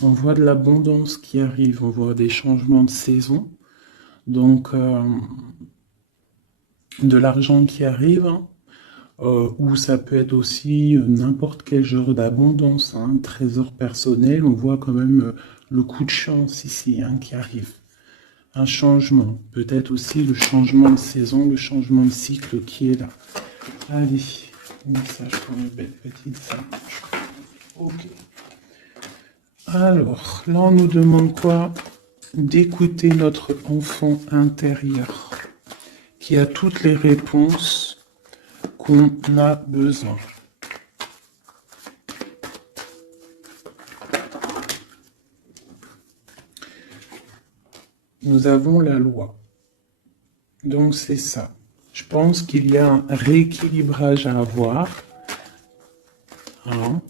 On voit de l'abondance qui arrive, on voit des changements de saison, donc de l'argent qui arrive, hein, ou ça peut être aussi n'importe quel genre d'abondance, hein, un trésor personnel. On voit quand même le coup de chance ici, hein, qui arrive. Un changement, peut-être aussi le changement de saison, le changement de cycle qui est là. Allez, message pour une belle petite singe. Ok. Alors, là, on nous demande quoi? D'écouter notre enfant intérieur qui a toutes les réponses qu'on a besoin. Nous avons la loi. Donc c'est ça. Je pense qu'il y a un rééquilibrage à avoir. Hein.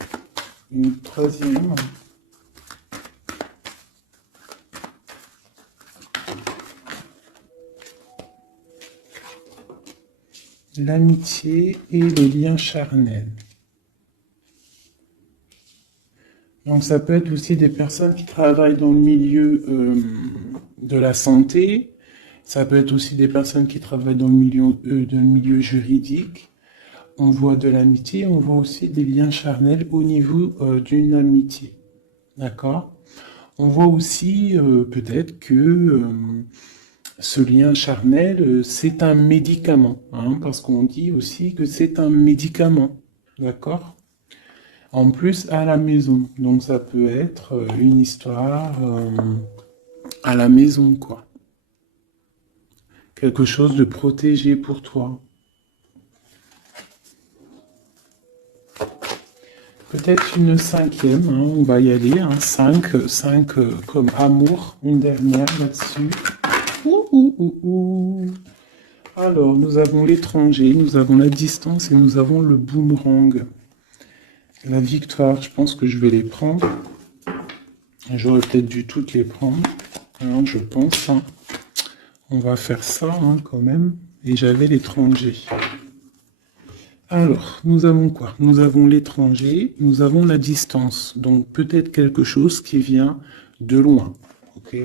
Une troisième. L'amitié et le lien charnel. Donc ça peut être aussi des personnes qui travaillent dans le milieu de la santé. Ça peut être aussi des personnes qui travaillent dans le milieu juridique. On voit de l'amitié, on voit aussi des liens charnels au niveau d'une amitié. D'accord? On voit aussi peut-être que ce lien charnel, c'est un médicament, hein, parce qu'on dit aussi que c'est un médicament. D'accord? En plus, à la maison. Donc ça peut être une histoire à la maison, quoi. Quelque chose de protégé pour toi. Peut-être une cinquième, hein, on va y aller, hein, 5 comme amour, une dernière là-dessus. Alors, nous avons l'étranger, nous avons la distance et nous avons le boomerang. La victoire, je pense que je vais les prendre. J'aurais peut-être dû toutes les prendre, hein, je pense. Hein. On va faire ça hein, quand même. Et j'avais l'étranger. Alors, nous avons quoi? Nous avons l'étranger, nous avons la distance. Donc peut-être quelque chose qui vient de loin. Ok?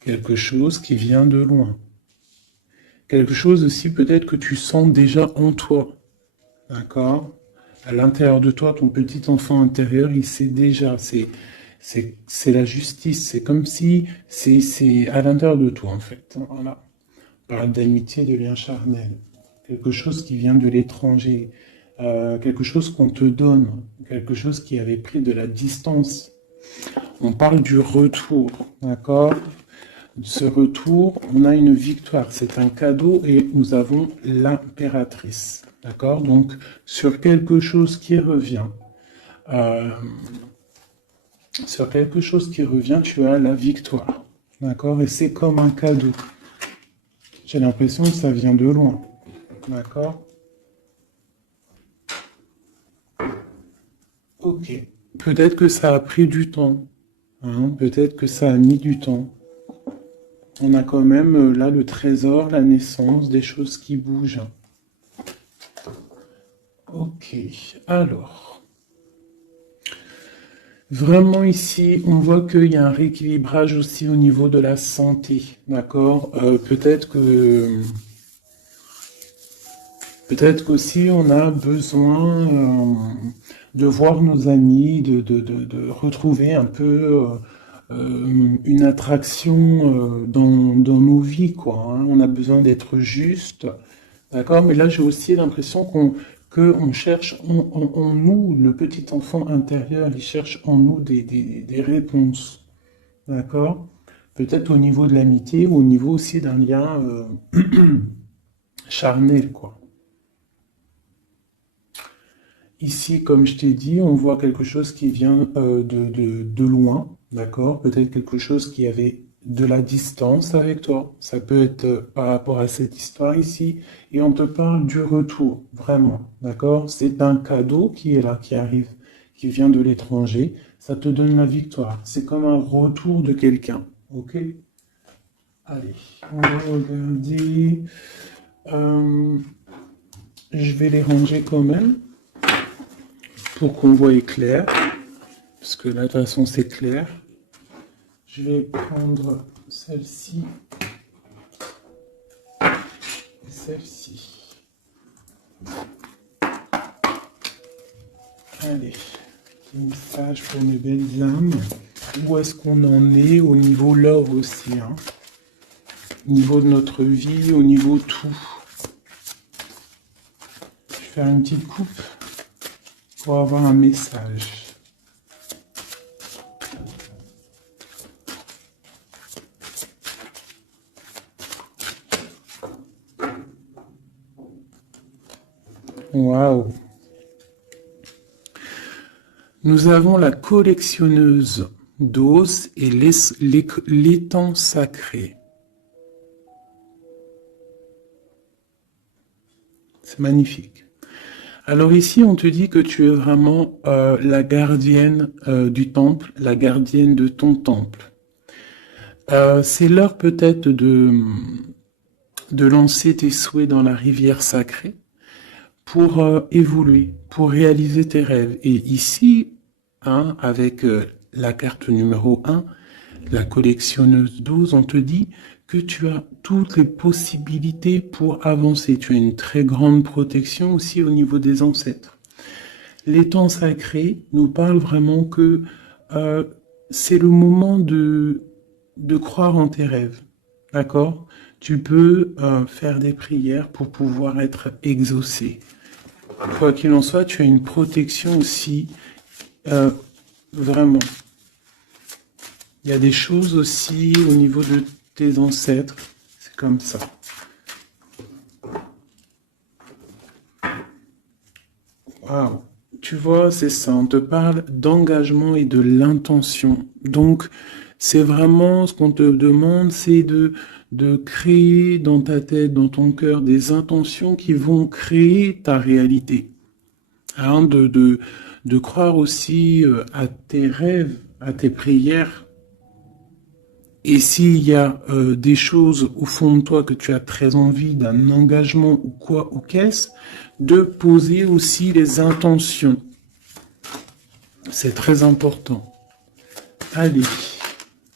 Quelque chose qui vient de loin. Quelque chose aussi peut-être que tu sens déjà en toi. D'accord? À l'intérieur de toi, ton petit enfant intérieur, il sait déjà. C'est la justice. C'est comme si c'est à l'intérieur de toi, en fait. Voilà. On parle d'amitié, de lien charnel. Quelque chose qui vient de l'étranger. Quelque chose qu'on te donne. Quelque chose qui avait pris de la distance. On parle du retour. D'accord? Ce retour, on a une victoire. C'est un cadeau et nous avons l'impératrice. D'accord? Donc, sur quelque chose qui revient, euh, tu as la victoire. D'accord? Et c'est comme un cadeau. J'ai l'impression que ça vient de loin. D'accord? Ok. Peut-être que ça a pris du temps. Hein? Peut-être que ça a mis du temps. On a quand même là le trésor, la naissance, des choses qui bougent. Ok. Alors. Vraiment ici, on voit qu'il y a un rééquilibrage aussi au niveau de la santé, d'accord? Peut-être qu'aussi on a besoin de voir nos amis, de retrouver un peu une attraction dans nos vies, quoi. Hein. On a besoin d'être juste, d'accord? Mais là, j'ai aussi l'impression qu'on cherche en nous, le petit enfant intérieur, il cherche en nous des réponses, d'accord? Peut-être au niveau de l'amitié ou au niveau aussi d'un lien charnel, quoi. Ici, comme je t'ai dit, on voit quelque chose qui vient de loin, d'accord? Peut-être quelque chose qui avait de la distance avec toi. Ça peut être par rapport à cette histoire ici. Et on te parle du retour, vraiment, d'accord? C'est un cadeau qui est là, qui arrive, qui vient de l'étranger. Ça te donne la victoire. C'est comme un retour de quelqu'un, ok? Allez, on va regarder. Euh, je vais les ranger quand même pour qu'on voie clair. parce que là, de toute façon, c'est clair. Je vais prendre celle-ci et celle-ci. Allez, petit message pour mes belles âmes. Où est-ce qu'on en est au niveau love aussi, hein? Au niveau de notre vie, au niveau tout. Je vais faire une petite coupe pour avoir un message. Waouh! Nous avons la collectionneuse d'os et l'étang sacré. C'est magnifique. Alors ici, on te dit que tu es vraiment la gardienne du temple, la gardienne de ton temple. C'est l'heure peut-être de lancer tes souhaits dans la rivière sacrée pour évoluer, pour réaliser tes rêves. Et ici, hein, avec la carte numéro 1, la collectionneuse d'os, on te dit que tu as toutes les possibilités pour avancer. Tu as une très grande protection aussi au niveau des ancêtres. L'étang sacré nous parle vraiment que c'est le moment de croire en tes rêves. D'accord? Tu peux faire des prières pour pouvoir être exaucé. Quoi qu'il en soit, tu as une protection aussi, vraiment. Il y a des choses aussi au niveau de tes ancêtres, c'est comme ça. Waouh! Tu vois, c'est ça, on te parle d'engagement et de l'intention. Donc, c'est vraiment ce qu'on te demande, c'est de créer dans ta tête, dans ton cœur, des intentions qui vont créer ta réalité. Hein, de croire aussi à tes rêves, à tes prières. Et s'il y a des choses au fond de toi que tu as très envie, d'un engagement ou quoi, ou qu'est-ce, de poser aussi les intentions. C'est très important. Allez,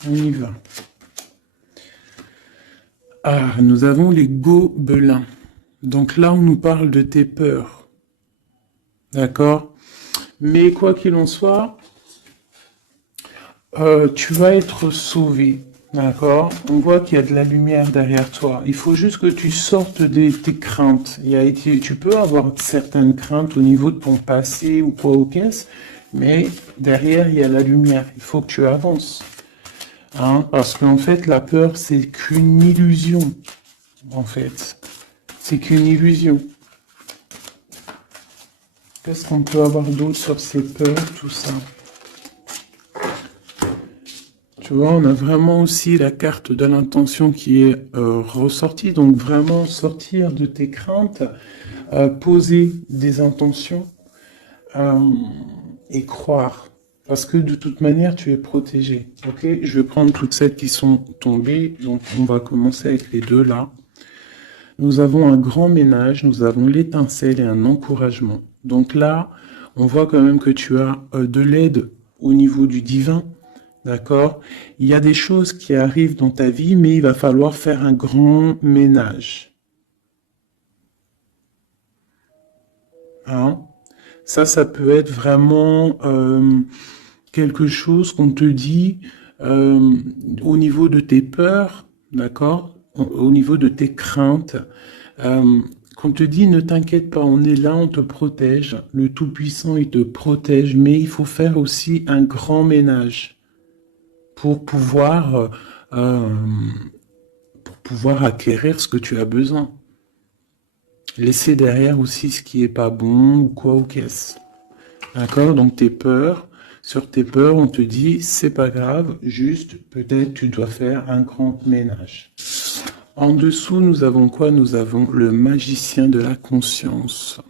on y va. Ah, nous avons les gobelins. Donc là, on nous parle de tes peurs. D'accord? Mais quoi qu'il en soit, tu vas être sauvé. D'accord? On voit qu'il y a de la lumière derrière toi. Il faut juste que tu sortes de tes craintes. Tu peux avoir certaines craintes au niveau de ton passé ou quoi ou qu'est-ce, mais derrière, il y a la lumière. Il faut que tu avances. Hein? Parce qu'en fait, la peur, c'est qu'une illusion. En fait, c'est qu'une illusion. Qu'est-ce qu'on peut avoir d'autre sur ces peurs, tout ça? Tu vois, on a vraiment aussi la carte de l'intention qui est ressortie. Donc vraiment sortir de tes craintes, poser des intentions et croire. Parce que de toute manière, tu es protégé. Ok, je vais prendre toutes celles qui sont tombées. Donc on va commencer avec les deux là. Nous avons un grand ménage, nous avons l'étincelle et un encouragement. Donc là, on voit quand même que tu as de l'aide au niveau du divin. D'accord? Il y a des choses qui arrivent dans ta vie, mais il va falloir faire un grand ménage. Hein? Ça peut être vraiment quelque chose qu'on te dit au niveau de tes peurs, d'accord? Au niveau de tes craintes. Qu'on te dit, ne t'inquiète pas, on est là, on te protège. Le Tout-Puissant, il te protège, mais il faut faire aussi un grand ménage pour pouvoir acquérir ce que tu as besoin. Laisser derrière aussi ce qui est pas bon ou quoi ou qu'est-ce. D'accord? Donc tes peurs, sur tes peurs, on te dit c'est pas grave, juste peut-être tu dois faire un grand ménage. En dessous, nous avons quoi? Nous avons le magicien de la conscience.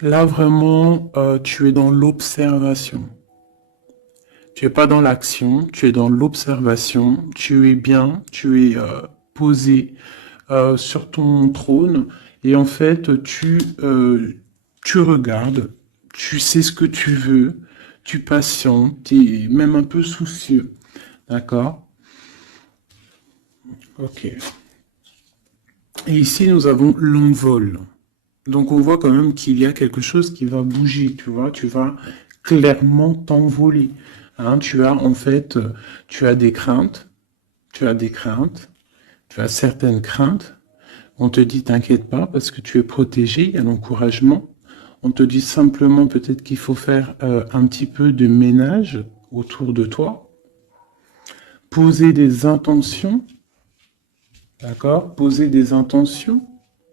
Là vraiment, tu es dans l'observation. Tu es pas dans l'action, tu es dans l'observation, tu es bien, tu es posé sur ton trône et en fait tu regardes, tu sais ce que tu veux, tu patientes, tu es même un peu soucieux. D'accord? Ok. Et ici, nous avons l'envol. Donc, on voit quand même qu'il y a quelque chose qui va bouger, tu vois. Tu vas clairement t'envoler. Hein, tu as, en fait, tu as des craintes. Tu as des craintes. Tu as certaines craintes. On te dit, t'inquiète pas, parce que tu es protégé, il y a l'encouragement. On te dit simplement peut-être qu'il faut faire un petit peu de ménage autour de toi. Poser des intentions. D'accord? Poser des intentions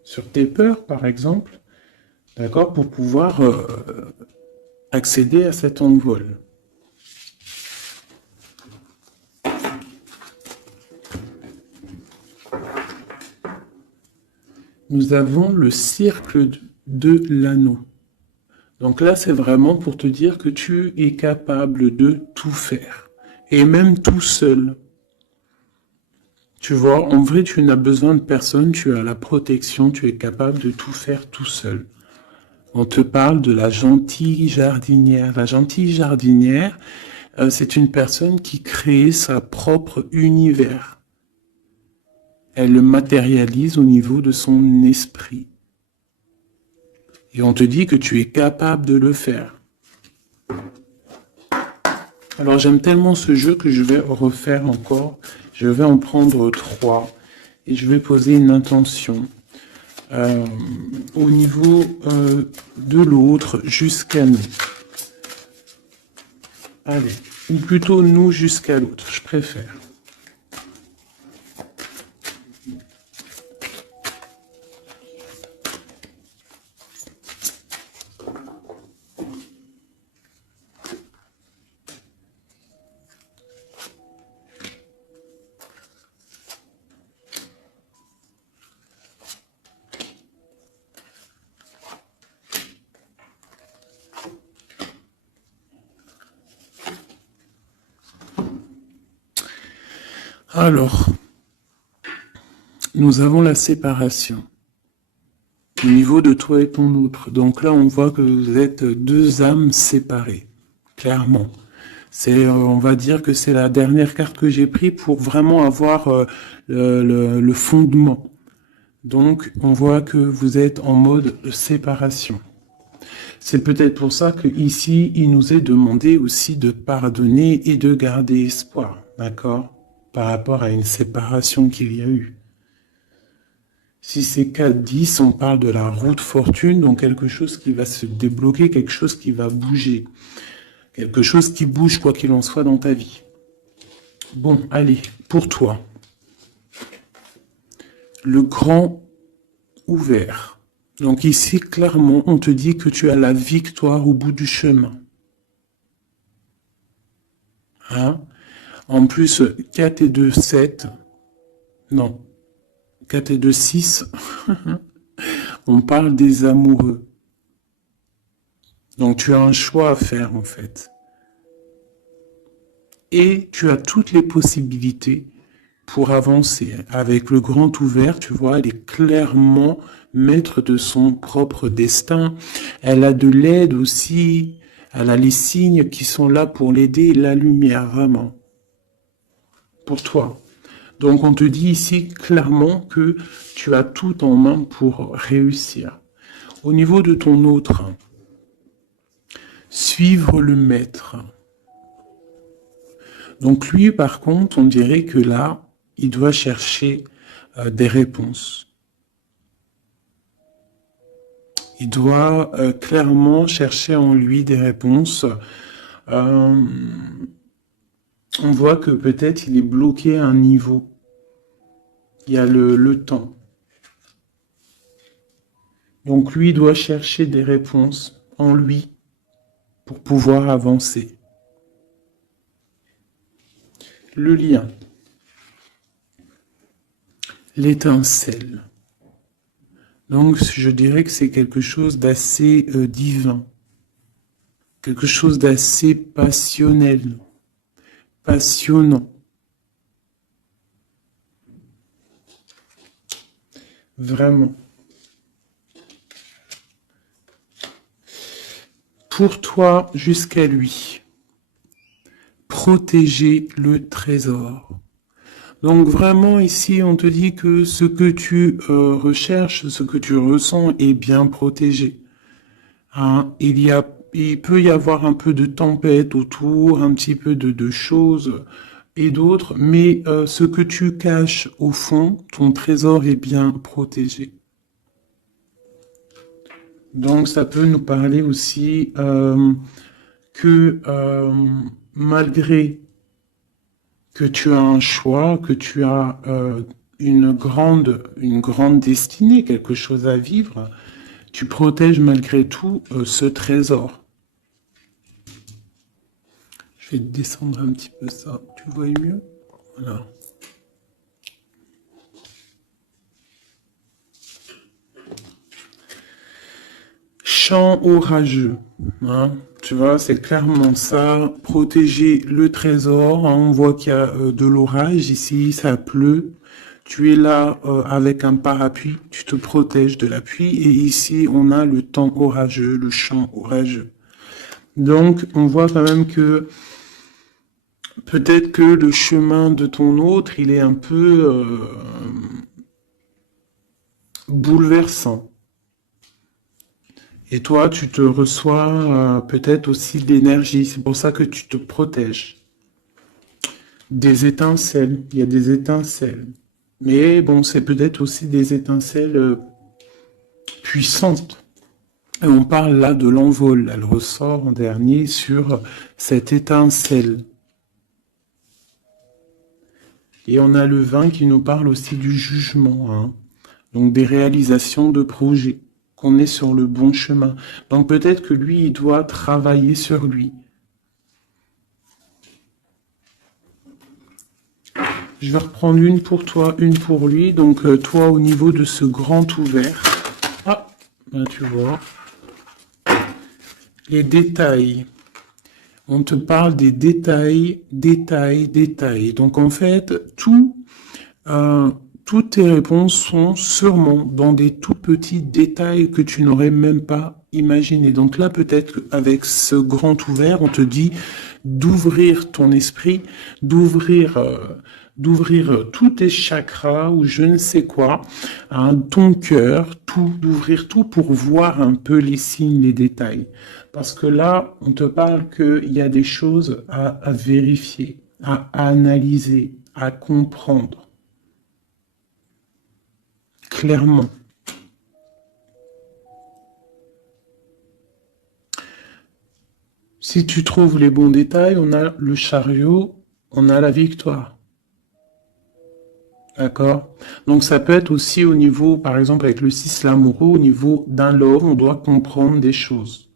sur tes peurs, par exemple. D'accord? Pour pouvoir accéder à cet envol. Nous avons le cercle de l'anneau. Donc là, c'est vraiment pour te dire que tu es capable de tout faire. Et même tout seul. Tu vois, en vrai, tu n'as besoin de personne, tu as la protection, tu es capable de tout faire tout seul. On te parle de la gentille jardinière. La gentille jardinière, c'est une personne qui crée sa propre univers. Elle le matérialise au niveau de son esprit. Et on te dit que tu es capable de le faire. Alors j'aime tellement ce jeu que je vais refaire encore. Je vais en prendre 3 et je vais poser une intention au niveau de l'autre jusqu'à nous. Allez, ou plutôt nous jusqu'à l'autre, je préfère. Alors, nous avons la séparation au niveau de toi et ton autre. Donc là, on voit que vous êtes 2 âmes séparées, clairement. C'est, on va dire que c'est la dernière carte que j'ai prise pour vraiment avoir le fondement. Donc, on voit que vous êtes en mode séparation. C'est peut-être pour ça que ici, il nous est demandé aussi de pardonner et de garder espoir, d'accord? Par rapport à une séparation qu'il y a eu. Si c'est 4-10, on parle de la route fortune, donc quelque chose qui va se débloquer, quelque chose qui va bouger. Quelque chose qui bouge quoi qu'il en soit dans ta vie. Bon, allez, pour toi. Le grand ouvert. Donc ici, clairement, on te dit que tu as la victoire au bout du chemin. Hein? En plus, 4 et 2, 7. Non. 4 et 2, 6. On parle des amoureux. Donc tu as un choix à faire en fait. Et tu as toutes les possibilités pour avancer. Avec le grand ouvert, tu vois, elle est clairement maître de son propre destin. Elle a de l'aide aussi. Elle a les signes qui sont là pour l'aider, la lumière, vraiment. Pour toi. Donc on te dit ici clairement que tu as tout en main pour réussir. Au niveau de ton autre, suivre le maître. Donc lui, par contre, on dirait que là, il doit chercher des réponses. Il doit clairement chercher en lui des réponses. On voit que peut-être il est bloqué à un niveau. Il y a le temps. Donc lui doit chercher des réponses en lui pour pouvoir avancer. Le lien. L'étincelle. Donc je dirais que c'est quelque chose d'assez divin. Quelque chose d'assez passionnel. Passionnant. Vraiment. pour toi jusqu'à lui. Protéger le trésor. Donc vraiment ici, on te dit que ce que tu recherches, ce que tu ressens est bien protégé. Hein, il peut y avoir un peu de tempête autour, un petit peu de choses et d'autres, mais ce que tu caches au fond, ton trésor est bien protégé. Donc ça peut nous parler aussi que malgré que tu as un choix, que tu as une grande destinée, quelque chose à vivre, tu protèges malgré tout ce trésor. Je vais descendre un petit peu ça. Tu vois mieux? Voilà. Chant orageux. Hein, tu vois, c'est clairement ça. Protéger le trésor. Hein, on voit qu'il y a de l'orage ici, ça pleut. Tu es là avec un parapluie, tu te protèges de la pluie. Et ici, on a le temps orageux, le champ orageux. Donc, on voit quand même que peut-être que le chemin de ton autre, il est un peu bouleversant. Et toi, tu te reçois peut-être aussi de l'énergie. C'est pour ça que tu te protèges. Des étincelles. Il y a des étincelles. Mais bon, c'est peut-être aussi des étincelles puissantes. Et on parle là de l'envol. Elle ressort en dernier sur cette étincelle. Et on a le 20 qui nous parle aussi du jugement. Hein. Donc des réalisations de projets. Qu'on est sur le bon chemin. Donc peut-être que lui, il doit travailler sur lui. Je vais reprendre une pour toi, une pour lui. Donc toi, au niveau de ce grand ouvert. Ah, ben, tu vois. Les détails. On te parle des détails, détails, détails. Donc en fait, toutes tes réponses sont sûrement dans des tout petits détails que tu n'aurais même pas imaginé. Donc là, peut-être qu'avec ce grand ouvert, on te dit d'ouvrir ton esprit, d'ouvrir tous tes chakras ou je ne sais quoi, hein, ton cœur, tout, d'ouvrir tout pour voir un peu les signes, les détails. Parce que là, on te parle qu'il y a des choses à vérifier, à analyser, à comprendre. Clairement. Si tu trouves les bons détails, on a le chariot, on a la victoire. D'accord? Donc ça peut être aussi au niveau, par exemple avec le 6 l'amoureux, au niveau d'un love, on doit comprendre des choses.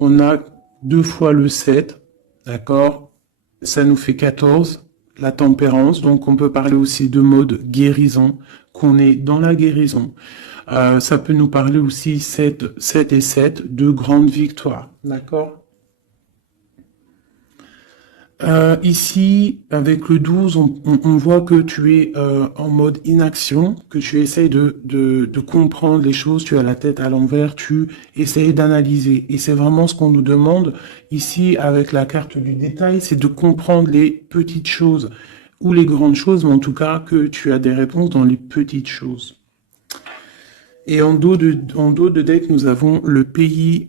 On a 2 fois le 7, d'accord? Ça nous fait 14, la tempérance, donc on peut parler aussi de mode guérison, qu'on est dans la guérison. Ça peut nous parler aussi 7 et 7, de grandes victoires, d'accord? Ici, avec le 12, on voit que tu es en mode inaction, que tu essayes de comprendre les choses, tu as la tête à l'envers, tu essayes d'analyser. Et c'est vraiment ce qu'on nous demande ici avec la carte du détail, c'est de comprendre les petites choses ou les grandes choses, mais en tout cas que tu as des réponses dans les petites choses. Et en dos de deck, nous avons le pays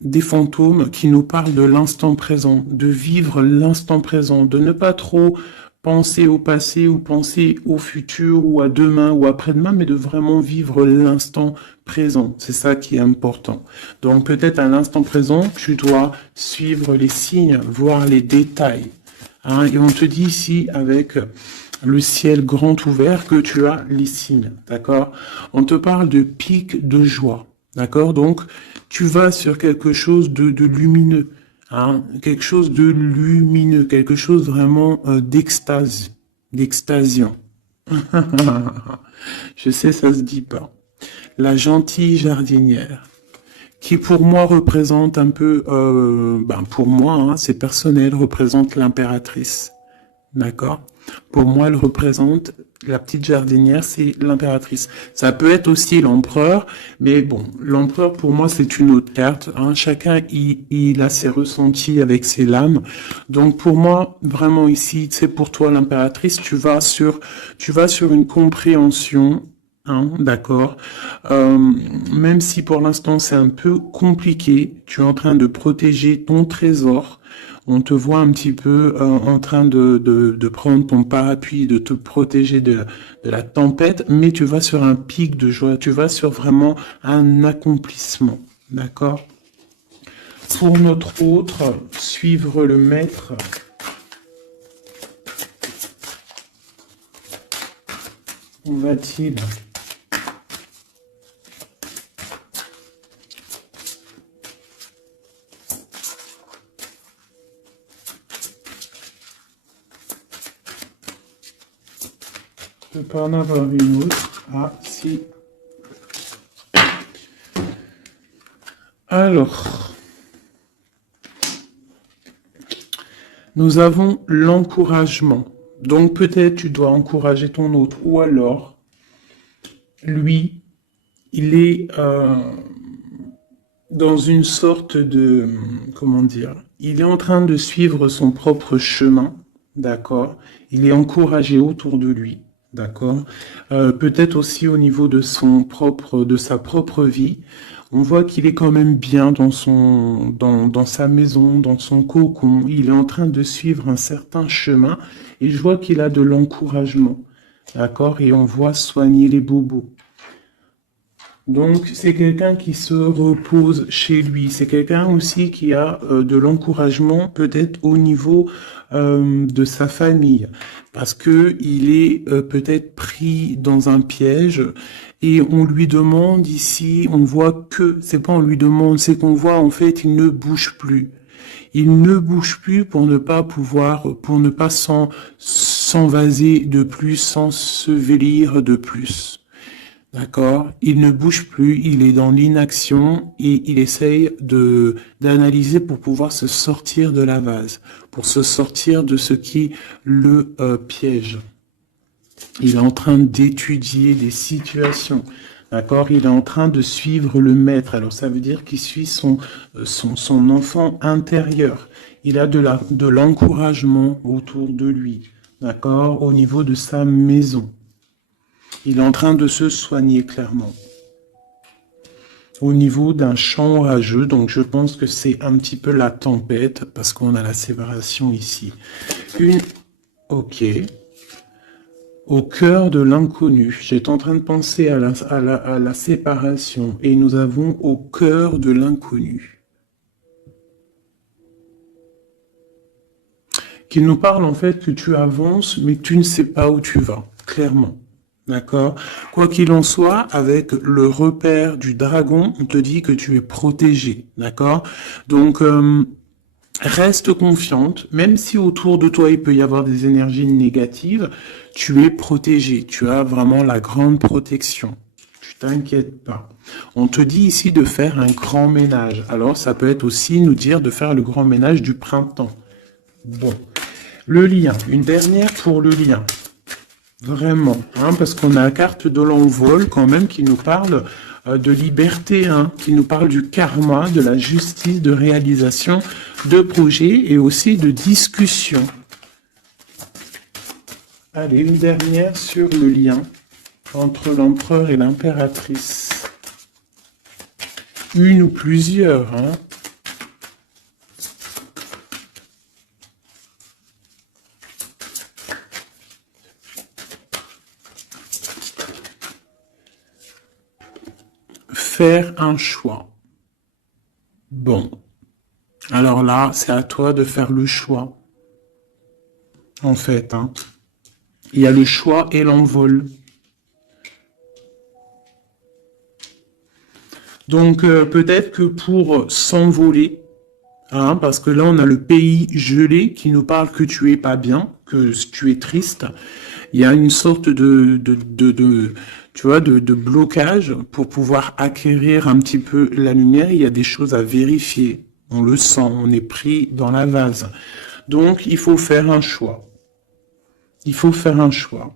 des fantômes qui nous parlent de l'instant présent, de vivre l'instant présent, de ne pas trop penser au passé ou penser au futur ou à demain ou après-demain, mais de vraiment vivre l'instant présent. C'est ça qui est important. Donc peut-être à l'instant présent, tu dois suivre les signes, voir les détails. Hein, et on te dit ici avec le ciel grand ouvert que tu as les signes, d'accord? On te parle de pic de joie, d'accord? Donc, tu vas sur quelque chose de lumineux, hein? Quelque chose de lumineux, quelque chose vraiment d'extase, d'extasiant. Je sais, ça se dit pas. La gentille jardinière, qui pour moi représente un peu, pour moi, hein, c'est personnel, représente l'impératrice. D'accord? Pour moi, elle représente la petite jardinière, c'est l'impératrice. Ça peut être aussi l'empereur, mais bon, l'empereur pour moi c'est une autre carte. Hein. Chacun il a ses ressentis avec ses lames. Donc pour moi, vraiment ici, c'est pour toi l'impératrice. Tu vas sur une compréhension. Hein, d'accord. Même si pour l'instant c'est un peu compliqué, tu es en train de protéger ton trésor. On te voit un petit peu en train de prendre ton parapluie, de te protéger de la tempête, mais tu vas sur un pic de joie, tu vas sur vraiment un accomplissement. D'accord? Pour notre autre, suivre le maître. Où va-t-il? Je peux pas en avoir une autre. Ah, si. Alors, nous avons l'encouragement. Donc peut-être tu dois encourager ton autre. Ou alors, lui, il est dans une sorte de... Comment dire? Il est en train de suivre son propre chemin. D'accord? Il est encouragé autour de lui. D'accord. Peut-être aussi au niveau de de sa propre vie. On voit qu'il est quand même bien dans sa maison, dans son cocon. Il est en train de suivre un certain chemin et je vois qu'il a de l'encouragement. D'accord. Et on voit soigner les bobos. Donc, c'est quelqu'un qui se repose chez lui. C'est quelqu'un aussi qui a de l'encouragement, peut-être au niveau de sa famille, parce que il est peut-être pris dans un piège et on lui demande ici, on voit que, c'est pas on lui demande, c'est qu'on voit en fait, il ne bouge plus. Il ne bouge plus pour ne pas pour ne pas s'envaser de plus, s'ensevelir de plus. D'accord? Il ne bouge plus, il est dans l'inaction et il essaye d'analyser pour pouvoir se sortir de la vase, pour se sortir de ce qui le piège. Il est en train d'étudier des situations. D'accord? Il est en train de suivre le maître. Alors ça veut dire qu'il suit son enfant intérieur. Il a de l'encouragement autour de lui. D'accord? Au niveau de sa maison. Il est en train de se soigner clairement. Au niveau d'un champ orageux, donc je pense que c'est un petit peu la tempête, parce qu'on a la séparation ici. Ok. Au cœur de l'inconnu. J'étais en train de penser à la séparation, et nous avons au cœur de l'inconnu. Qui nous parle en fait que tu avances, mais tu ne sais pas où tu vas, clairement. D'accord? Quoi qu'il en soit, avec le repère du dragon, on te dit que tu es protégé. D'accord? Donc, reste confiante, même si autour de toi il peut y avoir des énergies négatives, tu es protégé. Tu as vraiment la grande protection. Tu t'inquiètes pas. On te dit ici de faire un grand ménage. Alors, ça peut être aussi nous dire de faire le grand ménage du printemps. Bon. Le lien. Une dernière pour le lien. Vraiment, hein, parce qu'on a la carte de l'envol quand même qui nous parle de liberté, hein, qui nous parle du karma, de la justice, de réalisation, de projet et aussi de discussion. Allez, une dernière sur le lien entre l'empereur et l'impératrice. Une ou plusieurs, hein. Faire un choix. Bon. Alors là, c'est à toi de faire le choix. En fait, hein. Il y a le choix et l'envol. Donc, peut-être que pour s'envoler, hein, parce que là, on a le pays gelé qui nous parle que tu es pas bien, que tu es triste. Il y a une sorte tu vois, de blocage pour pouvoir acquérir un petit peu la lumière. Il y a des choses à vérifier. On le sent, on est pris dans la vase. Donc, il faut faire un choix. il faut faire un choix.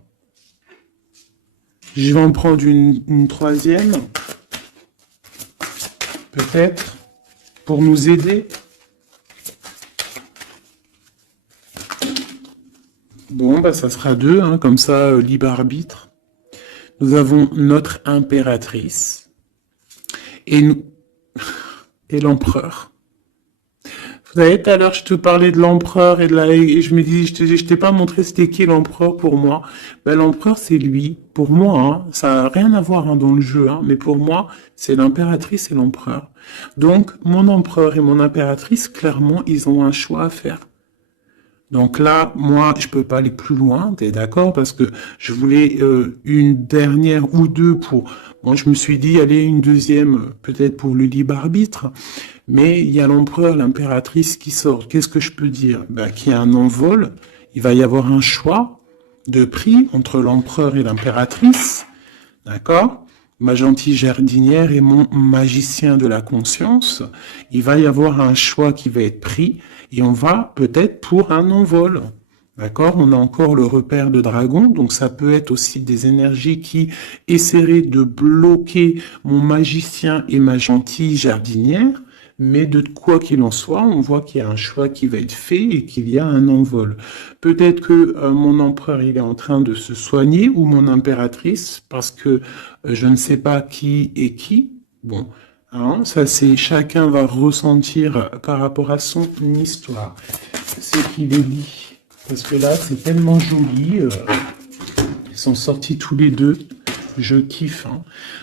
Je vais en prendre une troisième, peut-être, pour nous aider. Bon, bah ça sera 2, hein, comme ça, libre arbitre. Nous avons notre impératrice et l'empereur. Vous savez, tout à l'heure, je te parlais de l'empereur et je me dis, je t'ai pas montré c'était qui l'empereur pour moi. Ben, l'empereur, c'est lui. Pour moi, hein, ça n'a rien à voir hein, dans le jeu, hein, mais pour moi, c'est l'impératrice et l'empereur. Donc, mon empereur et mon impératrice, clairement, ils ont un choix à faire. Donc là, moi, je peux pas aller plus loin, t'es d'accord? Parce que je voulais une dernière ou deux pour... Bon, je me suis dit, allez, une deuxième, peut-être pour le libre arbitre. Mais il y a l'empereur, l'impératrice qui sort. Qu'est-ce que je peux dire? Ben, qu'il y a un envol. Il va y avoir un choix de prix entre l'empereur et l'impératrice. D'accord? Ma gentille jardinière et mon magicien de la conscience. Il va y avoir un choix qui va être pris et on va peut-être pour un envol. D'accord? On a encore le repère de dragon, donc ça peut être aussi des énergies qui essaieraient de bloquer mon magicien et ma gentille jardinière. Mais de quoi qu'il en soit, on voit qu'il y a un choix qui va être fait et qu'il y a un envol. Peut-être que mon empereur il est en train de se soigner ou mon impératrice parce que je ne sais pas qui est qui. Bon, hein, ça c'est chacun va ressentir par rapport à son histoire. C'est qu'il est dit parce que là c'est tellement joli. Ils sont sortis tous les deux. Je kiffe. Hein.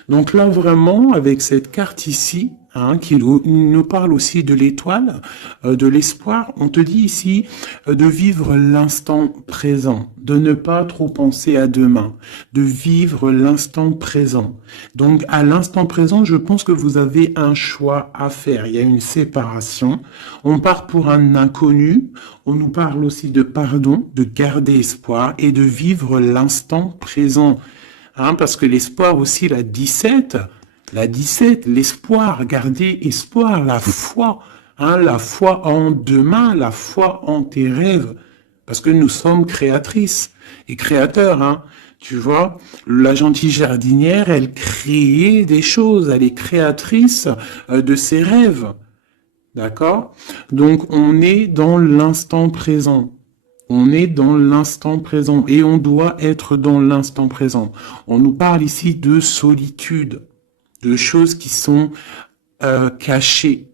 Donc là, vraiment, avec cette carte ici, hein, qui nous parle aussi de l'étoile, de l'espoir, on te dit ici de vivre l'instant présent, de ne pas trop penser à demain, de vivre l'instant présent. Donc à l'instant présent, je pense que vous avez un choix à faire. Il y a une séparation. On part pour un inconnu. On nous parle aussi de pardon, de garder espoir et de vivre l'instant présent. Hein, parce que l'espoir aussi, la 17, l'espoir, garder espoir, la foi en demain, la foi en tes rêves, parce que nous sommes créatrices et créateurs, hein, tu vois, la gentille jardinière, elle crée des choses, elle est créatrice de ses rêves, d'accord? Donc on est dans l'instant présent. On est dans l'instant présent et on doit être dans l'instant présent. On nous parle ici de solitude, de choses qui sont cachées,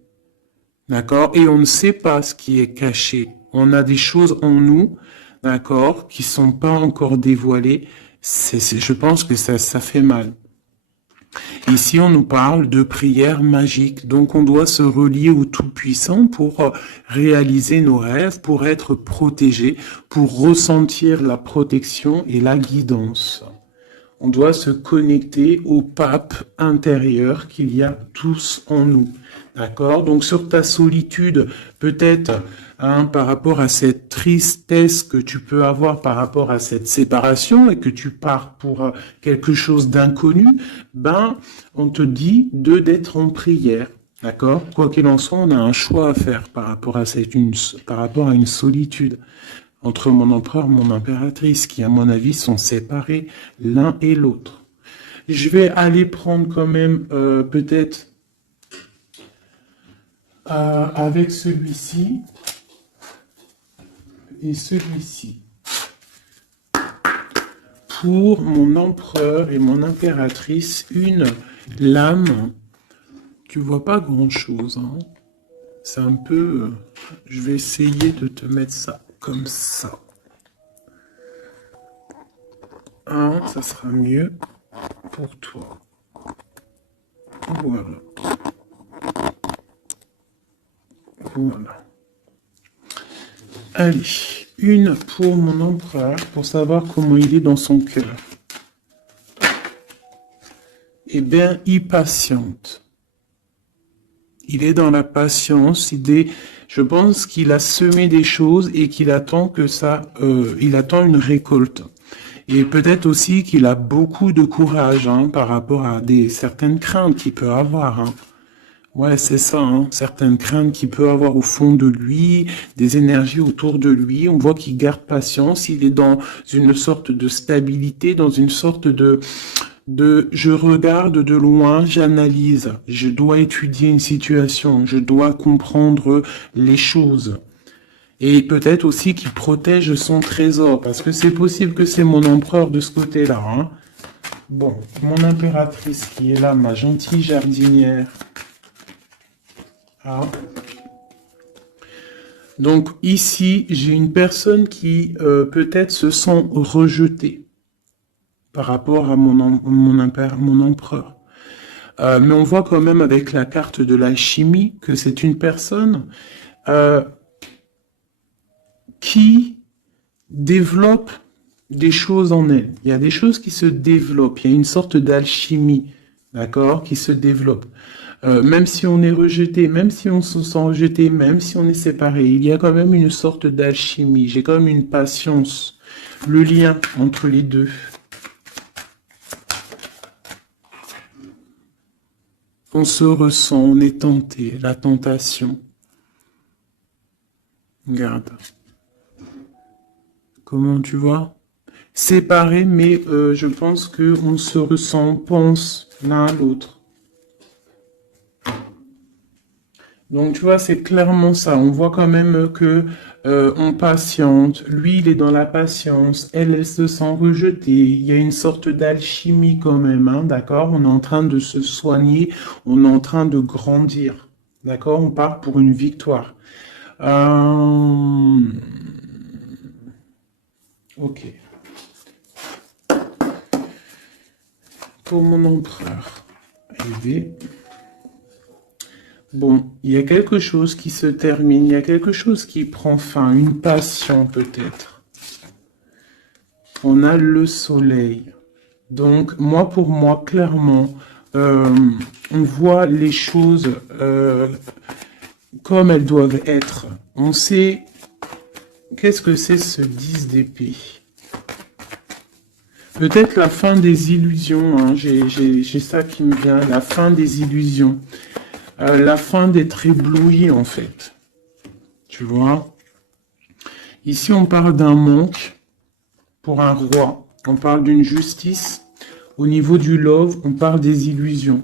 d'accord? Et on ne sait pas ce qui est caché. On a des choses en nous, d'accord, qui sont pas encore dévoilées. Je pense que ça fait mal. Ici, on nous parle de prière magique. Donc, on doit se relier au Tout-Puissant pour réaliser nos rêves, pour être protégé, pour ressentir la protection et la guidance. On doit se connecter au pape intérieur qu'il y a tous en nous. D'accord? Donc, sur ta solitude, peut-être, hein, par rapport à cette tristesse que tu peux avoir par rapport à cette séparation et que tu pars pour quelque chose d'inconnu, ben, on te dit d'être en prière. D'accord? Quoi qu'il en soit, on a un choix à faire par rapport à par rapport à une solitude entre mon empereur et mon impératrice, qui, à mon avis, sont séparés l'un et l'autre. Je vais aller prendre quand même, peut-être, avec celui-ci et celui-ci. Pour mon empereur et mon impératrice, une lame. Tu vois pas grand-chose, hein. C'est un peu... je vais essayer de te mettre ça comme ça. Hein, ça sera mieux pour toi. Voilà. Voilà. Allez, une pour mon empereur, pour savoir comment il est dans son cœur. Eh bien, il patiente. Il est dans la patience, je pense qu'il a semé des choses et qu'il attend que il attend une récolte. Et peut-être aussi qu'il a beaucoup de courage, hein, par rapport à certaines craintes qu'il peut avoir, hein. Ouais, c'est ça, hein. Certaines craintes qu'il peut avoir au fond de lui, des énergies autour de lui. On voit qu'il garde patience, il est dans une sorte de stabilité, dans une sorte de je regarde de loin, j'analyse, je dois étudier une situation, je dois comprendre les choses. Et peut-être aussi qu'il protège son trésor, parce que c'est possible que c'est mon empereur de ce côté-là, hein. Bon, mon impératrice qui est là, ma gentille jardinière. Ah. Donc ici, j'ai une personne qui peut-être se sent rejetée par rapport à mon empereur. Mais on voit quand même avec la carte de l'alchimie que c'est une personne euh, qui développe des choses en elle. Il y a des choses qui se développent. Il y a une sorte d'alchimie, d'accord, qui se développe. Même si on est rejeté, même si on se sent rejeté, même si on est séparé, il y a quand même une sorte d'alchimie. J'ai quand même une patience. Le lien entre les deux. On se ressent, on est tenté, la tentation. Regarde. Comment tu vois? Séparés, mais je pense que on se ressent, on pense l'un à l'autre. Donc tu vois, c'est clairement ça. On voit quand même que on patiente. Lui, il est dans la patience. Elle se sent rejetée. Il y a une sorte d'alchimie quand même, hein, d'accord? On est en train de se soigner. On est en train de grandir. D'accord? On part pour une victoire. Ok. Pour mon empereur. Élevé. Bon, il y a quelque chose qui se termine, il y a quelque chose qui prend fin, une passion peut-être. On a le soleil. Donc, moi, pour moi, clairement, euh, on voit les choses comme elles doivent être. On sait qu'est-ce que c'est ce 10 d'épée. Peut-être la fin des illusions, hein. J'ai ça qui me vient, la fin des illusions. La fin d'être ébloui, en fait. Tu vois? Ici, on parle d'un manque pour un roi. On parle d'une justice. Au niveau du love, on parle des illusions.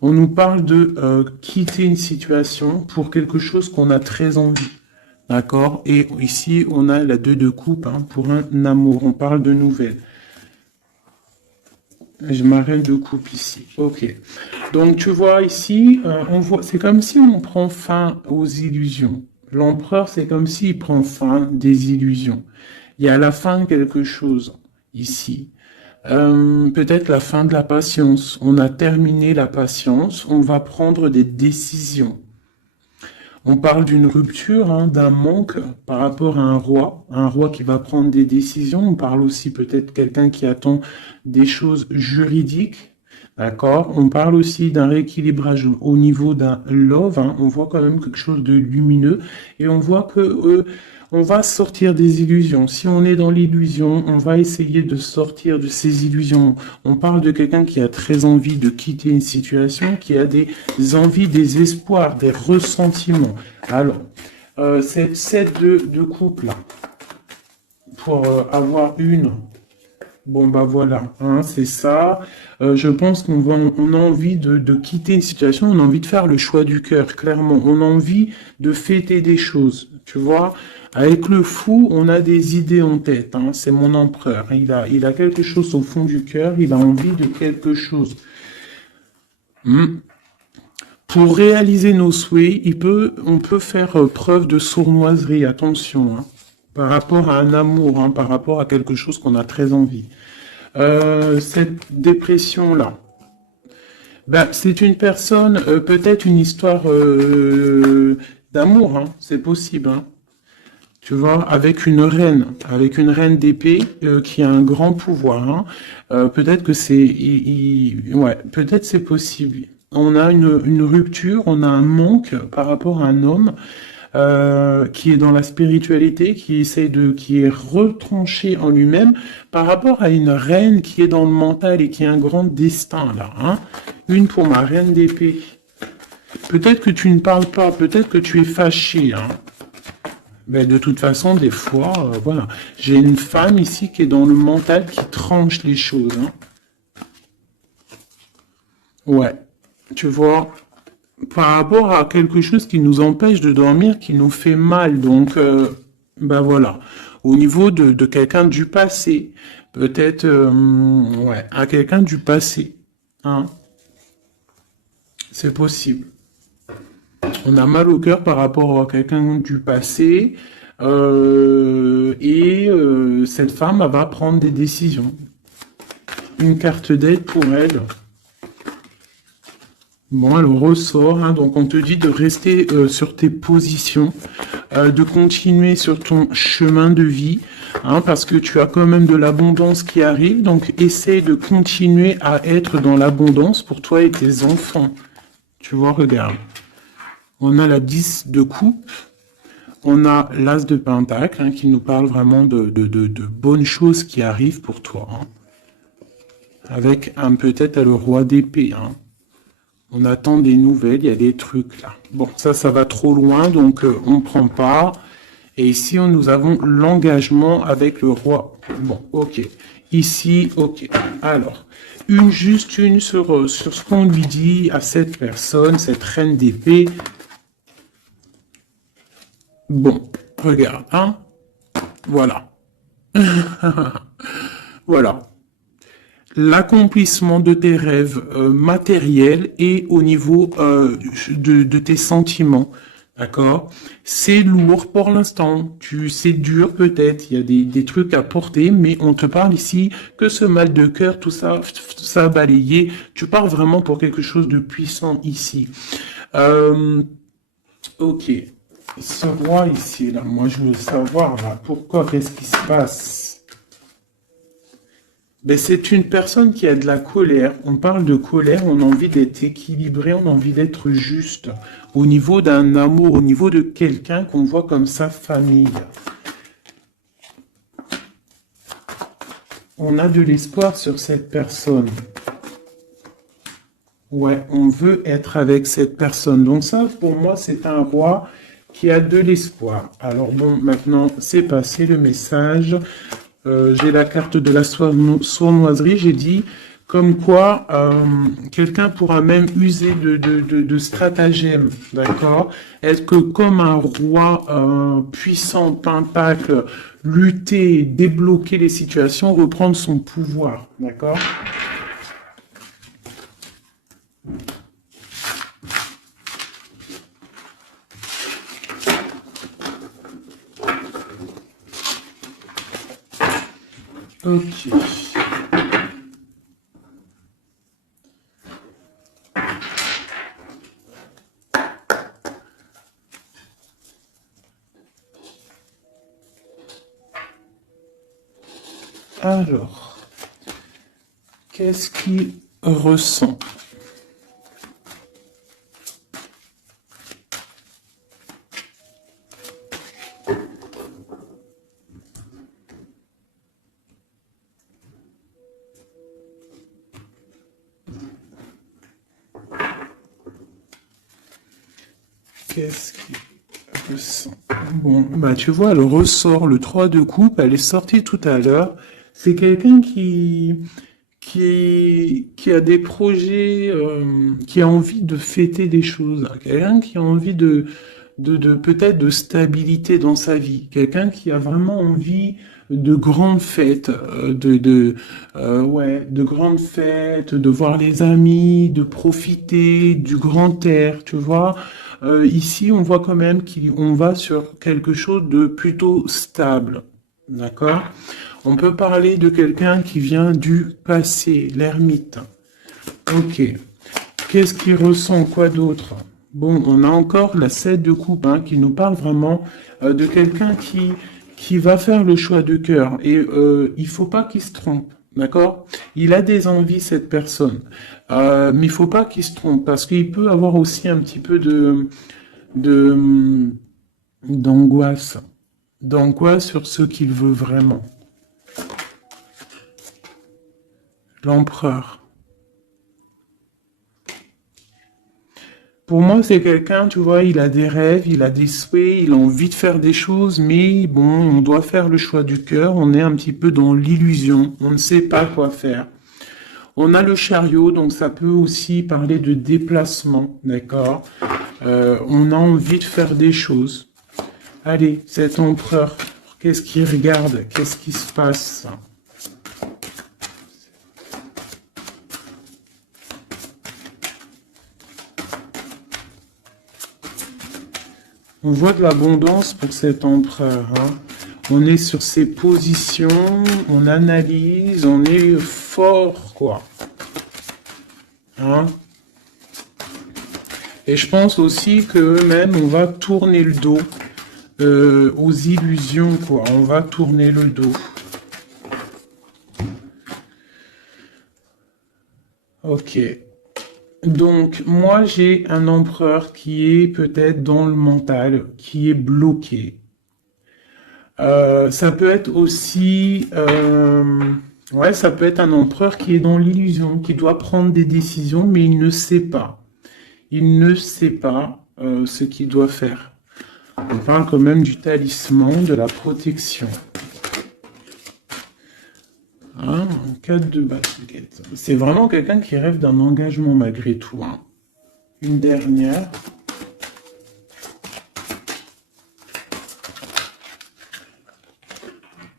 On nous parle de quitter une situation pour quelque chose qu'on a très envie. D'accord? Et ici, on a la 2 de coupe, hein, pour un amour. On parle de nouvelles. Je m'arrête de coupe ici. Ok. Donc tu vois ici, on voit, c'est comme si on prend fin aux illusions. L'empereur, c'est comme s'il prend fin des illusions. Il y a la fin de quelque chose ici. Peut-être la fin de la patience. On a terminé la patience. On va prendre des décisions. On parle d'une rupture, hein, d'un manque par rapport à un roi qui va prendre des décisions. On parle aussi peut-être quelqu'un qui attend des choses juridiques, d'accord? On parle aussi d'un rééquilibrage au niveau d'un love, hein. On voit quand même quelque chose de lumineux et on voit que on va sortir des illusions. Si on est dans l'illusion, on va essayer de sortir de ces illusions. On parle de quelqu'un qui a très envie de quitter une situation, qui a des envies, des espoirs, des ressentiments. Alors, cette set de couple là, pour avoir une, bon bah voilà, hein, c'est ça. Je pense on a envie de quitter une situation, on a envie de faire le choix du cœur, clairement. On a envie de fêter des choses, tu vois. Avec le fou, on a des idées en tête, hein. C'est mon empereur. Il a quelque chose au fond du cœur, il a envie de quelque chose. Pour réaliser nos souhaits, on peut faire preuve de sournoiserie, attention, hein, par rapport à un amour, hein, par rapport à quelque chose qu'on a très envie. Cette dépression-là, ben, c'est une personne, peut-être une histoire d'amour, hein, c'est possible, hein. Tu vois, avec une reine d'épée qui a un grand pouvoir, hein. Peut-être que ouais, peut-être c'est possible. On a une rupture, on a un manque par rapport à un homme qui est dans la spiritualité, qui est retranché en lui-même, par rapport à une reine qui est dans le mental et qui a un grand destin là, hein. Une pour ma reine d'épée. Peut-être que tu ne parles pas, peut-être que tu es fâché, hein. Mais de toute façon, des fois, voilà. J'ai une femme ici qui est dans le mental qui tranche les choses, hein. Ouais. Tu vois, par rapport à quelque chose qui nous empêche de dormir, qui nous fait mal. Donc, ben voilà. Au niveau de quelqu'un du passé, peut-être, ouais, à quelqu'un du passé, hein, c'est possible. On a mal au cœur par rapport à quelqu'un du passé, et cette femme elle va prendre des décisions. Une carte d'aide pour elle. Bon, elle ressort, hein, donc on te dit de rester sur tes positions, de continuer sur ton chemin de vie, hein, parce que tu as quand même de l'abondance qui arrive, donc essaye de continuer à être dans l'abondance pour toi et tes enfants. Tu vois, regarde. On a la 10 de coupe, on a l'as de pentacle, hein, qui nous parle vraiment de bonnes choses qui arrivent pour toi, hein, avec peut-être le roi d'épée, hein. On attend des nouvelles, il y a des trucs là. Bon, ça va trop loin, donc on prend pas. Et ici, nous avons l'engagement avec le roi. Bon, ok. Ici, ok. Alors, juste une sur ce qu'on lui dit à cette personne, cette reine d'épée. Bon, regarde, hein. Voilà. Voilà. L'accomplissement de tes rêves matériels et au niveau de tes sentiments. D'accord? C'est lourd pour l'instant. C'est dur peut-être. Il y a des trucs à porter, mais on te parle ici que ce mal de cœur, tout ça a balayé. Tu parles vraiment pour quelque chose de puissant ici. Ok. Ce roi ici, là, moi je veux savoir là, pourquoi, qu'est-ce qui se passe? Ben, c'est une personne qui a de la colère. On parle de colère, on a envie d'être équilibré, on a envie d'être juste. Au niveau d'un amour, au niveau de quelqu'un qu'on voit comme sa famille. On a de l'espoir sur cette personne. Ouais, on veut être avec cette personne. Donc ça, pour moi, c'est un roi qui a de l'espoir. Alors bon, maintenant, c'est passé le message. J'ai la carte de la sournoiserie, j'ai dit comme quoi quelqu'un pourra même user de stratagèmes, d'accord? Est-ce que comme un roi puissant, pentacle, lutter, débloquer les situations, reprendre son pouvoir, d'accord? Ok. Alors, qu'est-ce qu'il ressent? Qu'est-ce qu'il ressent? Bon, bah tu vois, elle ressort le 3 de coupe, elle est sortie tout à l'heure. C'est quelqu'un qui a des projets, qui a envie de fêter des choses, quelqu'un qui a envie de peut-être de stabilité dans sa vie, quelqu'un qui a vraiment envie de grandes fêtes, ouais, de grandes fêtes, de voir les amis, de profiter du grand air, tu vois. Ici, on voit quand même qu'on va sur quelque chose de plutôt stable, d'accord? On peut parler de quelqu'un qui vient du passé, l'ermite. Ok. Qu'est-ce qu'il ressent? Quoi d'autre? Bon, on a encore la 7 de coupe, hein, qui nous parle vraiment de quelqu'un qui va faire le choix de cœur. Et il faut pas qu'il se trompe, d'accord? Il a des envies, cette personne. Mais il faut pas qu'il se trompe, parce qu'il peut avoir aussi un petit peu de, d'angoisse. D'angoisse sur ce qu'il veut vraiment. L'empereur. Pour moi, c'est quelqu'un, tu vois, il a des rêves, il a des souhaits, il a envie de faire des choses, mais bon, on doit faire le choix du cœur, on est un petit peu dans l'illusion, on ne sait pas quoi faire. On a le chariot, donc ça peut aussi parler de déplacement, d'accord? On a envie de faire des choses. Allez, cet empereur, qu'est-ce qu'il regarde? Qu'est-ce qui se passe? On voit de l'abondance pour cet empereur, hein. On est sur ses positions, on analyse, on est fort, quoi. Hein? Et je pense aussi que eux-mêmes, on va tourner le dos aux illusions, quoi. On va tourner le dos. Ok. Donc, moi, j'ai un empereur qui est peut-être dans le mental, qui est bloqué. Ça peut être aussi... ouais, ça peut être un empereur qui est dans l'illusion, qui doit prendre des décisions, mais il ne sait pas. Il ne sait pas ce qu'il doit faire. On parle quand même du talisman, de la protection. Hein, 4 de basket. C'est vraiment quelqu'un qui rêve d'un engagement malgré tout. Hein. Une dernière.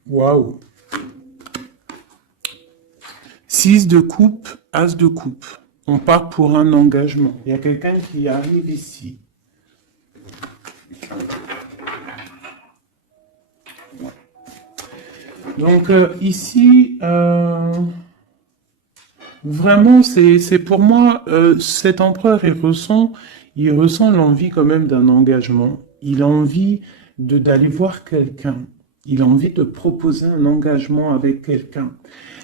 Waouh. 6 de coupe, as de coupe. On part pour un engagement. Il y a quelqu'un qui arrive ici. Donc ici, vraiment, c'est pour moi, cet empereur, il ressent l'envie quand même d'un engagement. Il a envie d'aller voir quelqu'un. Il a envie de proposer un engagement avec quelqu'un.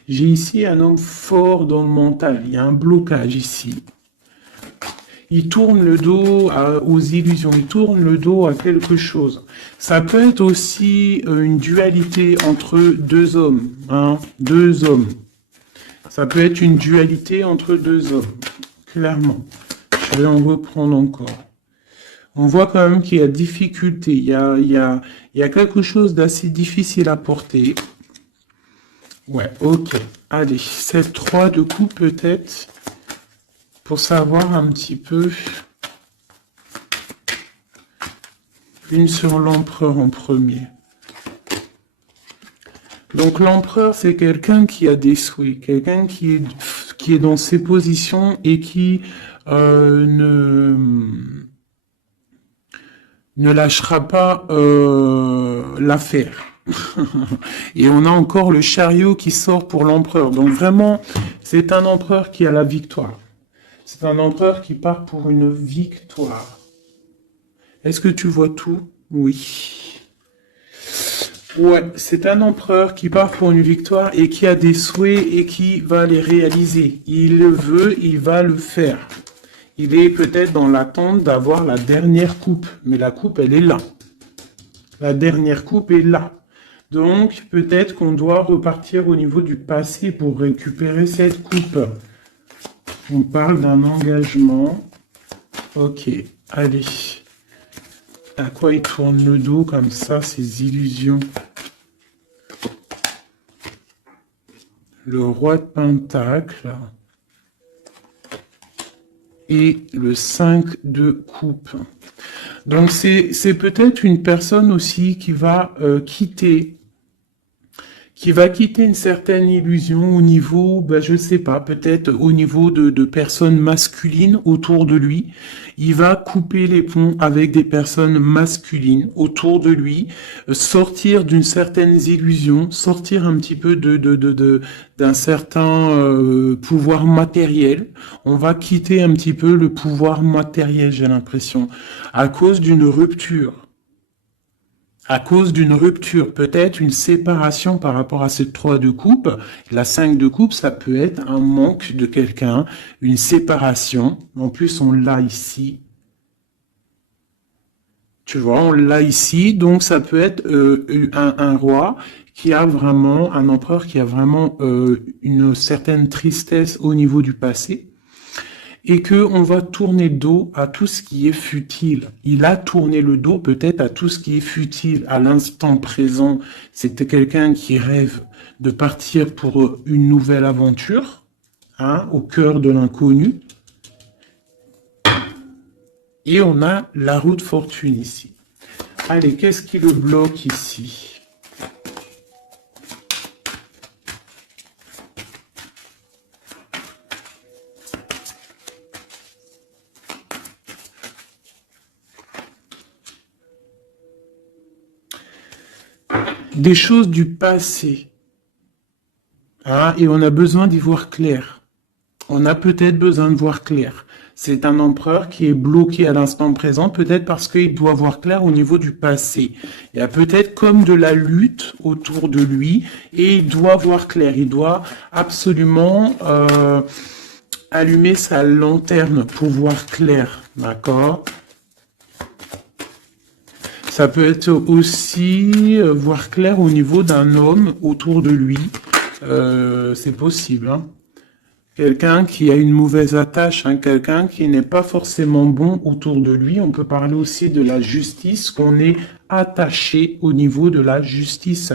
J'ai ici un homme fort dans le mental. Il y a un blocage ici. Il tourne le dos aux illusions, il tourne le dos à quelque chose. Ça peut être aussi une dualité entre deux hommes, hein, deux hommes. Ça peut être une dualité entre deux hommes, clairement. Je vais en reprendre encore. On voit quand même qu'il y a difficulté, il y a quelque chose d'assez difficile à porter. Ouais, ok. Allez, cette 3 de coups peut-être, pour savoir un petit peu. Une sur l'empereur en premier. Donc l'empereur, c'est quelqu'un qui a des souhaits, quelqu'un qui est dans ses positions et qui ne lâchera pas l'affaire. Et on a encore le chariot qui sort pour l'empereur. Donc vraiment, c'est un empereur qui a la victoire. C'est un empereur qui part pour une victoire. Est-ce que tu vois tout? Oui. Ouais, c'est un empereur qui part pour une victoire et qui a des souhaits et qui va les réaliser. Il le veut, il va le faire. Il est peut-être dans l'attente d'avoir la dernière coupe, mais la coupe, elle est là. La dernière coupe est là. Donc, peut-être qu'on doit repartir au niveau du passé pour récupérer cette coupe. On parle d'un engagement. Ok, allez. À quoi il tourne le dos comme ça, ces illusions? Le roi de Pentacle. Et le 5 de coupe. Donc c'est peut-être une personne aussi qui va quitter une certaine illusion au niveau, ben, je sais pas, peut-être au niveau de personnes masculines autour de lui. Il va couper les ponts avec des personnes masculines autour de lui, sortir d'une certaine illusion, sortir un petit peu d'un certain pouvoir matériel. On va quitter un petit peu le pouvoir matériel, j'ai l'impression, à cause d'une rupture. À cause d'une rupture, peut-être une séparation par rapport à cette 3 de coupe. La 5 de coupe, ça peut être un manque de quelqu'un, une séparation. En plus, on l'a ici. Tu vois, on l'a ici. Donc, ça peut être un roi qui a vraiment, un empereur qui a vraiment une certaine tristesse au niveau du passé. et que on va tourner le dos à tout ce qui est futile. Il a tourné le dos peut-être à tout ce qui est futile à l'instant présent. C'était quelqu'un qui rêve de partir pour une nouvelle aventure, hein, au cœur de l'inconnu. Et on a la roue de fortune ici. Allez, qu'est-ce qui le bloque ici? Des choses du passé. Ah, et on a besoin d'y voir clair. On a peut-être besoin de voir clair. C'est un empereur qui est bloqué à l'instant présent, peut-être parce qu'il doit voir clair au niveau du passé. Il y a peut-être comme de la lutte autour de lui, et il doit voir clair. Il doit absolument allumer sa lanterne pour voir clair. D'accord ? Ça peut être aussi voir clair au niveau d'un homme autour de lui. C'est possible. Hein. Quelqu'un qui a une mauvaise attache, hein, quelqu'un qui n'est pas forcément bon autour de lui. On peut parler aussi de la justice, qu'on est attaché au niveau de la justice.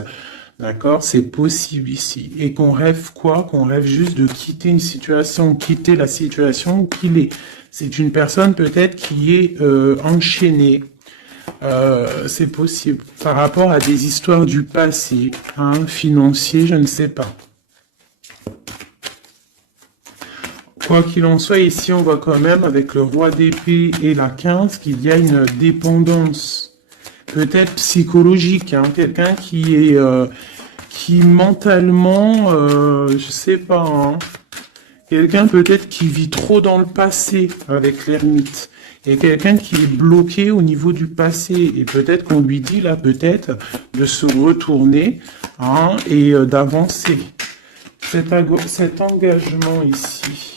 D'accord? C'est possible ici. Et qu'on rêve quoi? Qu'on rêve juste de quitter une situation, quitter la situation qu'il est. C'est une personne peut-être qui est enchaînée. C'est possible. Par rapport à des histoires du passé, hein, financier, je ne sais pas. Quoi qu'il en soit, ici, on voit quand même, avec le roi d'épée et la 15, qu'il y a une dépendance, peut-être psychologique, hein, quelqu'un qui est, qui mentalement, je sais pas, hein, quelqu'un peut-être qui vit trop dans le passé avec l'ermite. Et quelqu'un qui est bloqué au niveau du passé. Et peut-être qu'on lui dit là, peut-être, de se retourner, hein, et d'avancer. Cet engagement ici.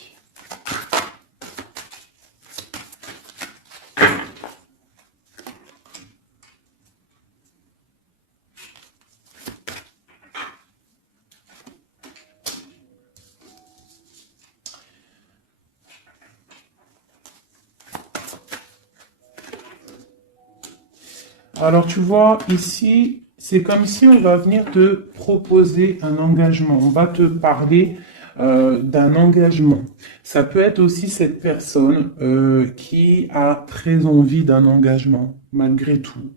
Alors tu vois, ici, c'est comme si on va venir te proposer un engagement. On va te parler d'un engagement. Ça peut être aussi cette personne qui a très envie d'un engagement, malgré tout.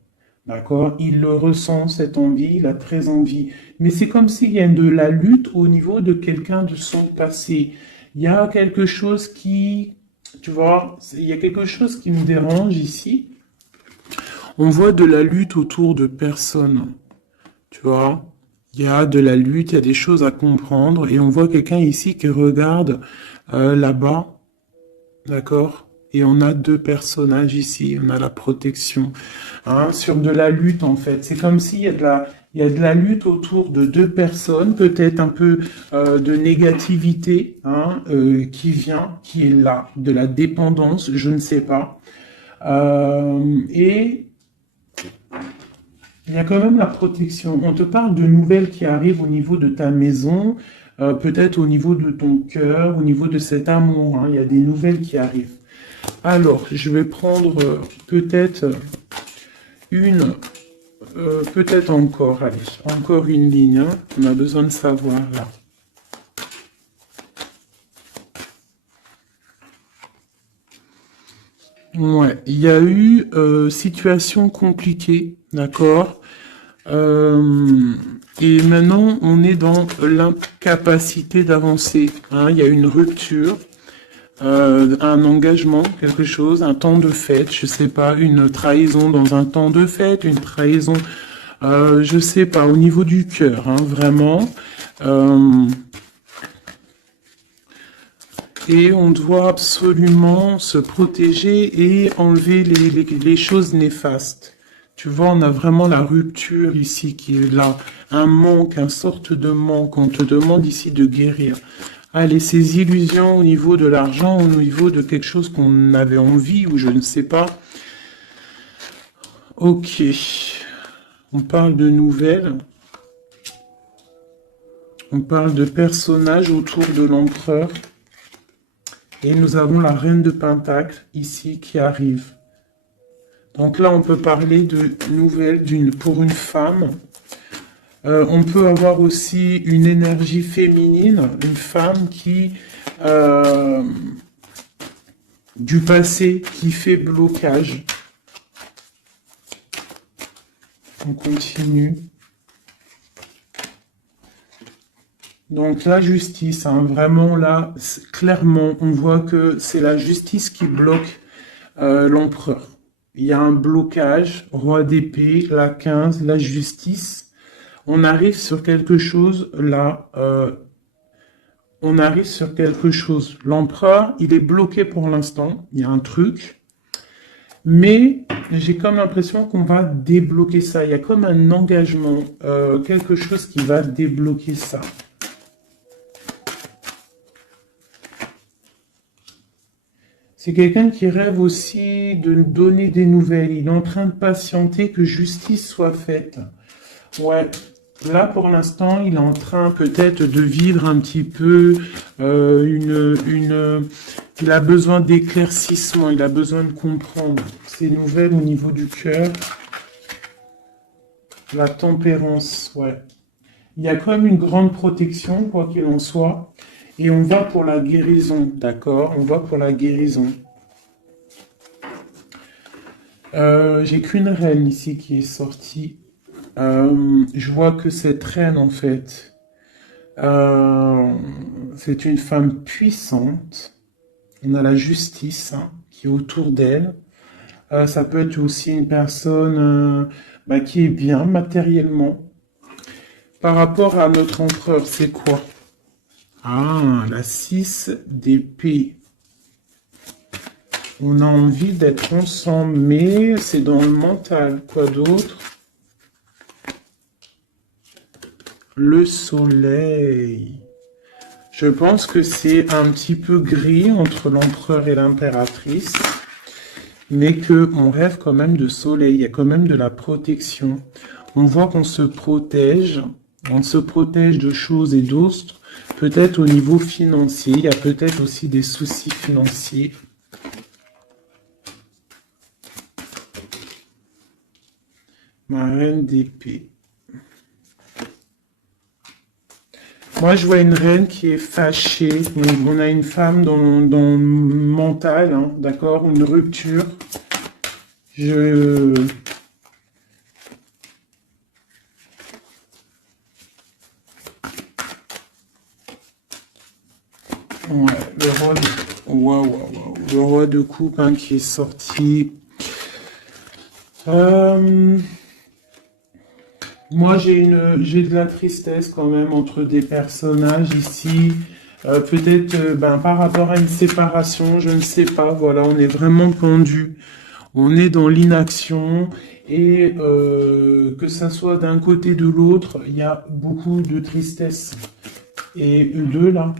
D'accord? Il le ressent, cette envie, il a très envie. Mais c'est comme s'il y a de la lutte au niveau de quelqu'un de son passé. Il y a quelque chose qui, tu vois, il y a quelque chose qui me dérange ici. On voit de la lutte autour de personnes, tu vois. Il y a de la lutte, il y a des choses à comprendre, et on voit quelqu'un ici qui regarde là-bas, d'accord? Et on a deux personnages ici, on a la protection, hein, sur de la lutte en fait. C'est comme s'il y a il y a de la lutte autour de deux personnes, peut-être un peu de négativité, hein, qui vient, qui est là, de la dépendance, je ne sais pas. Et il y a quand même la protection. On te parle de nouvelles qui arrivent au niveau de ta maison, peut-être au niveau de ton cœur, au niveau de cet amour. Hein. Il y a des nouvelles qui arrivent. Alors, je vais prendre peut-être peut-être encore, allez, encore une ligne. Hein. On a besoin de savoir là. Ouais, il y a eu situation compliquée, d'accord. Et maintenant, on est dans l'incapacité d'avancer. Hein. Il y a une rupture, un engagement, quelque chose, un temps de fête, je sais pas, une trahison dans un temps de fête, une trahison, je sais pas, au niveau du cœur, hein, vraiment. Et on doit absolument se protéger et enlever les choses néfastes. Tu vois, on a vraiment la rupture ici qui est là. Un manque, une sorte de manque. On te demande ici de guérir. Allez, ces illusions au niveau de l'argent, au niveau de quelque chose qu'on avait envie ou je ne sais pas. Ok. On parle de nouvelles. On parle de personnages autour de l'empereur. Et nous avons la reine de Pentacle ici qui arrive. Donc là, on peut parler de nouvelles pour une femme. On peut avoir aussi une énergie féminine, une femme qui du passé qui fait blocage. On continue. Donc la justice, hein, vraiment là, clairement, on voit que c'est la justice qui bloque l'empereur. Il y a un blocage, roi d'épée, la 15, la justice. On arrive sur quelque chose là, on arrive sur quelque chose. L'empereur, il est bloqué pour l'instant, il y a un truc. Mais j'ai comme l'impression qu'on va débloquer ça. Il y a comme un engagement, quelque chose qui va débloquer ça. C'est quelqu'un qui rêve aussi de donner des nouvelles. Il est en train de patienter que justice soit faite. Ouais, là pour l'instant, il est en train peut-être de vivre un petit peu il a besoin d'éclaircissement, il a besoin de comprendre ces nouvelles au niveau du cœur. La tempérance, ouais. Il y a quand même une grande protection, quoi qu'il en soit. Et on va pour la guérison, d'accord? On va pour la guérison. J'ai qu'une reine ici qui est sortie. Je vois que cette reine, en fait, c'est une femme puissante. On a la justice hein, qui est autour d'elle. Ça peut être aussi une personne qui est bien matériellement. Par rapport à notre empereur, c'est quoi? Ah, la 6 d'épée. On a envie d'être ensemble, mais c'est dans le mental. Quoi d'autre? Le soleil. Je pense que c'est un petit peu gris entre l'empereur et l'impératrice, mais qu'on rêve quand même de soleil. Il y a quand même de la protection. On voit qu'on se protège. On se protège de choses et d'autres. Peut-être au niveau financier, il y a peut-être aussi des soucis financiers. Ma reine d'épée. Moi, je vois une reine qui est fâchée. On a une femme dans le mental, hein, d'accord? Une rupture. Ouais, le roi de coupe hein, qui est sorti. Moi, j'ai de la tristesse quand même entre des personnages ici. Peut-être par rapport à une séparation, je ne sais pas. Voilà, on est vraiment pendu. On est dans l'inaction. Et que ça soit d'un côté ou de l'autre, il y a beaucoup de tristesse. Et deux là.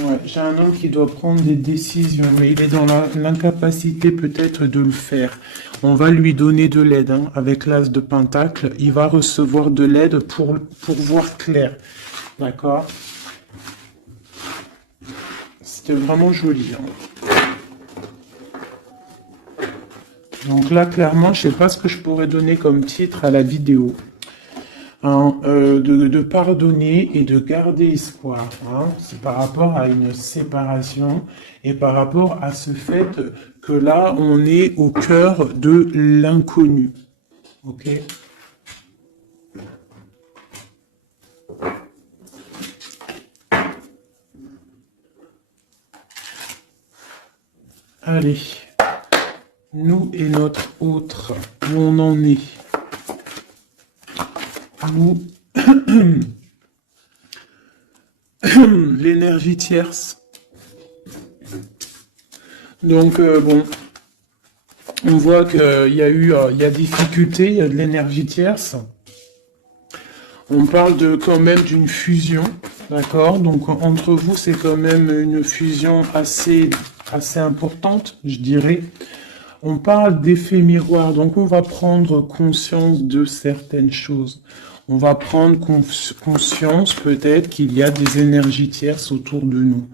Ouais, j'ai un homme qui doit prendre des décisions, mais il est dans l'incapacité peut-être de le faire. On va lui donner de l'aide, hein, avec l'as de Pentacle. Il va recevoir de l'aide pour voir clair. D'accord? C'était vraiment joli. Hein. Donc là, clairement, je ne sais pas ce que je pourrais donner comme titre à la vidéo. Hein, de pardonner et de garder espoir. Hein. C'est par rapport à une séparation et par rapport à ce fait que là, on est au cœur de l'inconnu. Ok? Allez. Nous et notre autre, où on en est. Nous, l'énergie tierce. Donc, bon, on voit qu'il y a difficulté, il y a de l'énergie tierce. On parle quand même d'une fusion, d'accord? Donc, entre vous, c'est quand même une fusion assez importante, je dirais. On parle d'effet miroir, donc on va prendre conscience de certaines choses. on va prendre conscience peut-être qu'il y a des énergies tierces autour de nous.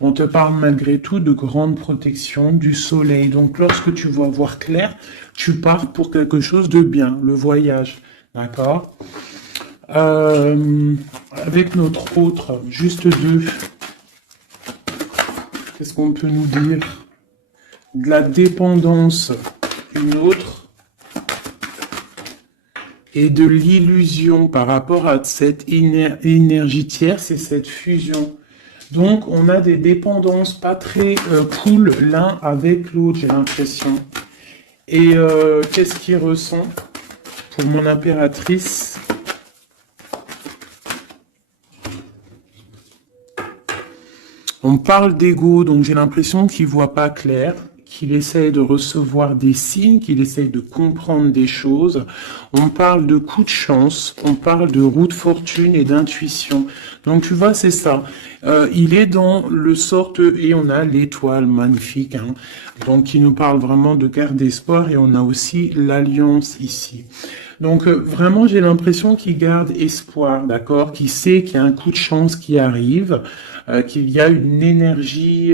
On te parle malgré tout de grande protection du soleil. Donc lorsque tu vas voir clair, tu pars pour quelque chose de bien, le voyage. D'accord? Avec notre autre, juste deux. Qu'est-ce qu'on peut nous dire? De la dépendance, une autre. Et de l'illusion par rapport à cette énergie tierce et cette fusion. Donc, on a des dépendances pas très cool l'un avec l'autre, j'ai l'impression. Et qu'est-ce qu'il ressent pour mon impératrice? On parle d'ego, donc j'ai l'impression qu'il voit pas clair, qu'il essaye de recevoir des signes, qu'il essaye de comprendre des choses. On parle de coup de chance, on parle de roue de fortune et d'intuition. Donc tu vois, c'est ça. Il est dans le sorte, et on a l'étoile magnifique, hein, donc qui nous parle vraiment de garde d'espoir, et on a aussi l'alliance ici. Donc vraiment, j'ai l'impression qu'il garde espoir, d'accord, qu'il sait qu'il y a un coup de chance qui arrive, qu'il y a une énergie,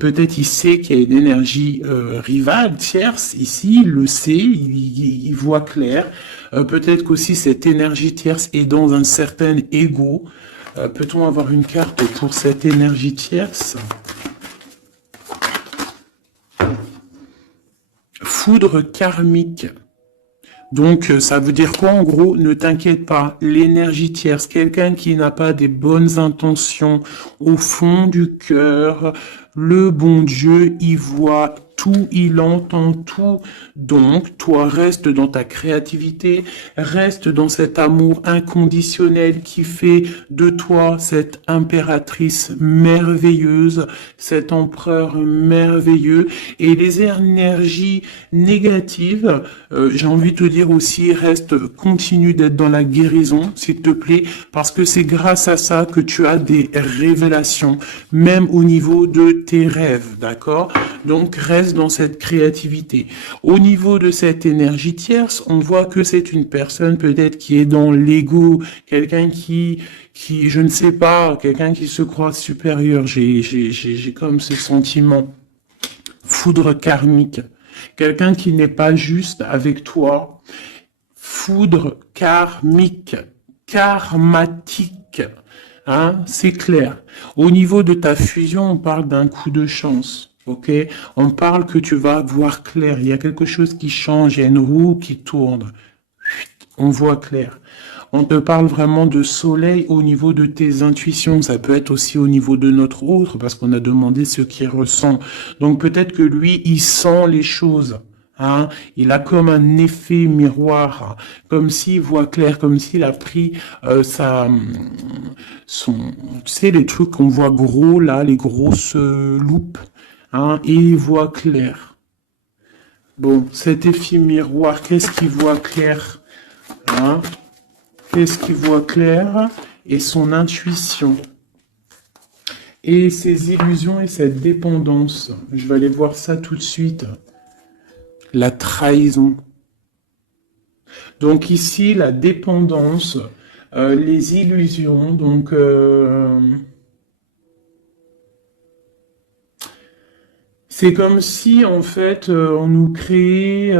peut-être il sait qu'il y a une énergie rivale, tierce, ici, il le sait, il voit clair. Peut-être qu'aussi cette énergie tierce est dans un certain ego. Peut-on avoir une carte pour cette énergie tierce? Foudre karmique. Donc, ça veut dire quoi en gros? Ne t'inquiète pas, l'énergie tierce, quelqu'un qui n'a pas des bonnes intentions au fond du cœur, le bon Dieu, il voit tout, il entend tout. Donc, toi, reste dans ta créativité, reste dans cet amour inconditionnel qui fait de toi cette impératrice merveilleuse, cet empereur merveilleux. Et les énergies négatives, j'ai envie de te dire aussi, continue d'être dans la guérison, s'il te plaît, parce que c'est grâce à ça que tu as des révélations, même au niveau de tes rêves, d'accord? Donc, reste dans cette créativité. Au niveau de cette énergie tierce, on voit que c'est une personne peut-être qui est dans l'ego, quelqu'un qui, je ne sais pas, quelqu'un qui se croit supérieur. J'ai comme ce sentiment. Foudre karmique. Quelqu'un qui n'est pas juste avec toi. Foudre karmique. Karmatique. Hein, c'est clair. Au niveau de ta fusion, on parle d'un coup de chance. Ok, on parle que tu vas voir clair. Il y a quelque chose qui change. Il y a une roue qui tourne. On voit clair. On te parle vraiment de soleil au niveau de tes intuitions. Ça peut être aussi au niveau de notre autre, parce qu'on a demandé ce qu'il ressent. Donc peut-être que lui, il sent les choses. Hein, il a comme un effet miroir, comme s'il voit clair, comme s'il a pris tu sais, les trucs qu'on voit gros là, les grosses loupes, hein, et il voit clair. Bon, cet effet miroir, qu'est-ce qu'il voit clair, hein? Qu'est-ce qu'il voit clair? Et son intuition. Et ses illusions et cette dépendance. Je vais aller voir ça tout de suite. La trahison. Donc ici, la dépendance, les illusions, donc c'est comme si en fait on nous créait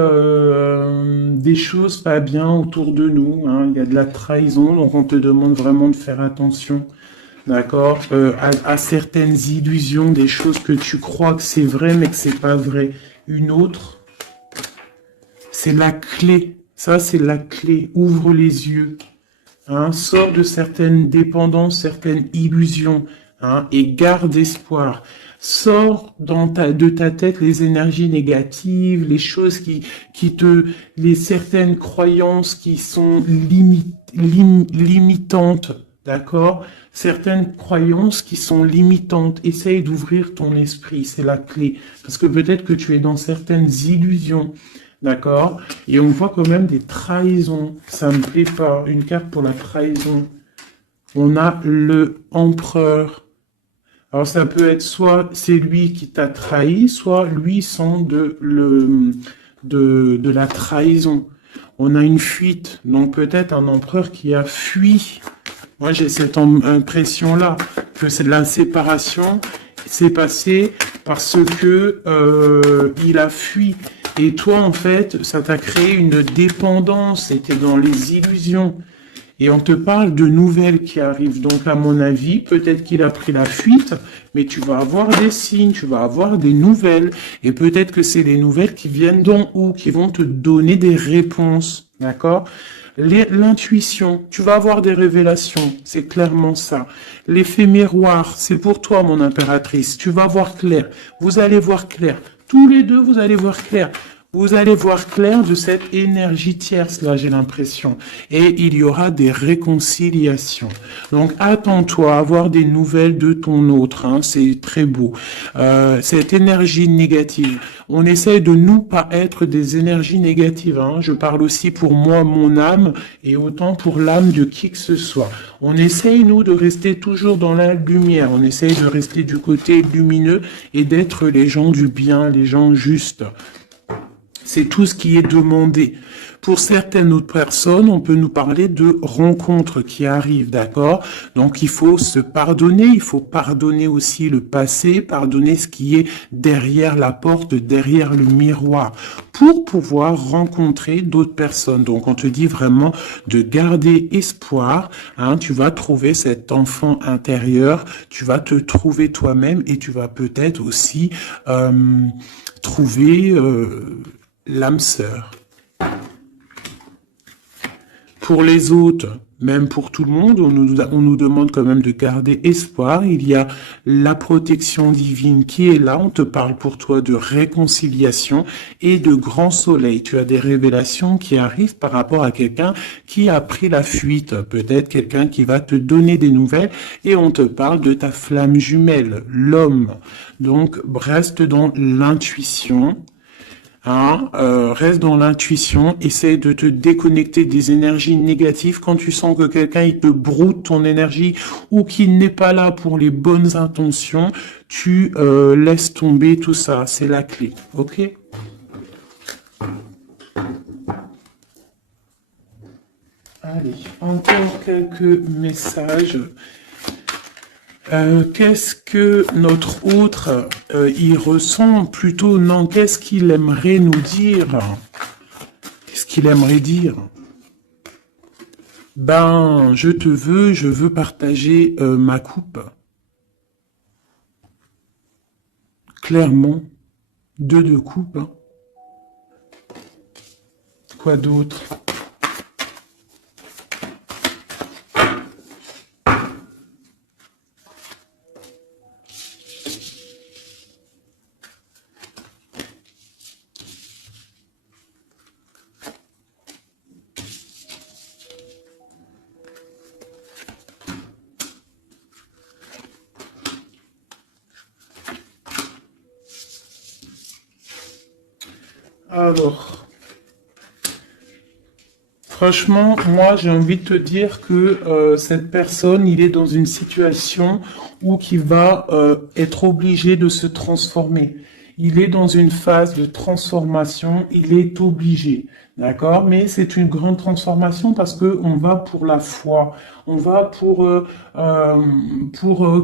des choses pas bien autour de nous. Hein. Il y a de la trahison, donc on te demande vraiment de faire attention. D'accord, à certaines illusions, des choses que tu crois que c'est vrai, mais que c'est pas vrai. Une autre, c'est la clé. Ça, c'est la clé. Ouvre les yeux. Hein, sors de certaines dépendances, certaines illusions. Hein, et garde espoir. Sors de ta tête les énergies négatives, les choses les certaines croyances qui sont limitantes. D'accord? Certaines croyances qui sont limitantes. Essaye d'ouvrir ton esprit, c'est la clé. Parce que peut-être que tu es dans certaines illusions, d'accord? Et on voit quand même des trahisons. Ça me plaît pas. Une carte pour la trahison. On a le empereur. Alors ça peut être soit c'est lui qui t'a trahi, soit lui sent de la trahison. On a une fuite, donc peut-être un empereur qui a fui. Moi, j'ai cette impression-là, que c'est de la séparation s'est passée parce que il a fui. Et toi, en fait, ça t'a créé une dépendance, c'était dans les illusions. Et on te parle de nouvelles qui arrivent. Donc, à mon avis, peut-être qu'il a pris la fuite, mais tu vas avoir des signes, tu vas avoir des nouvelles. Et peut-être que c'est des nouvelles qui viennent d'en haut, qui vont te donner des réponses. D'accord? L'intuition, tu vas avoir des révélations, c'est clairement ça. L'effet miroir, c'est pour toi, mon impératrice. Tu vas voir clair. Vous allez voir clair. Tous les deux, vous allez voir clair. Vous allez voir clair de cette énergie tierce, là, j'ai l'impression. Et il y aura des réconciliations. Donc, attends-toi à avoir des nouvelles de ton autre. Hein, c'est très beau. Cette énergie négative. On essaye de nous pas être des énergies négatives. Hein. Je parle aussi pour moi, mon âme, et autant pour l'âme de qui que ce soit. On essaye, nous, de rester toujours dans la lumière. On essaye de rester du côté lumineux et d'être les gens du bien, les gens justes. C'est tout ce qui est demandé. Pour certaines autres personnes, on peut nous parler de rencontres qui arrivent, d'accord? Donc, il faut se pardonner, il faut pardonner aussi le passé, pardonner ce qui est derrière la porte, derrière le miroir, pour pouvoir rencontrer d'autres personnes. Donc, on te dit vraiment de garder espoir, hein, tu vas trouver cet enfant intérieur, tu vas te trouver toi-même et tu vas peut-être aussi trouver l'âme sœur. Pour les autres, même pour tout le monde, on nous demande quand même de garder espoir. Il y a la protection divine qui est là. On te parle pour toi de réconciliation et de grand soleil. Tu as des révélations qui arrivent par rapport à quelqu'un qui a pris la fuite. Peut-être quelqu'un qui va te donner des nouvelles et on te parle de ta flamme jumelle, l'homme. Donc, reste dans l'intuition. Hein, reste dans l'intuition, essaie de te déconnecter des énergies négatives quand tu sens que quelqu'un il te broute ton énergie ou qu'il n'est pas là pour les bonnes intentions, tu laisses tomber tout ça, c'est la clé, ok? Allez, encore quelques messages. Qu'est-ce que notre autre y ressent plutôt? Non, qu'est-ce qu'il aimerait nous dire? Qu'est-ce qu'il aimerait dire? Ben, je veux partager ma coupe. Clairement, deux coupes. Hein. Quoi d'autre? Alors, franchement, moi, j'ai envie de te dire que cette personne, il est dans une situation où il va être obligé de se transformer. Il est dans une phase de transformation, il est obligé, d'accord? Mais c'est une grande transformation parce que on va pour la foi, on va pour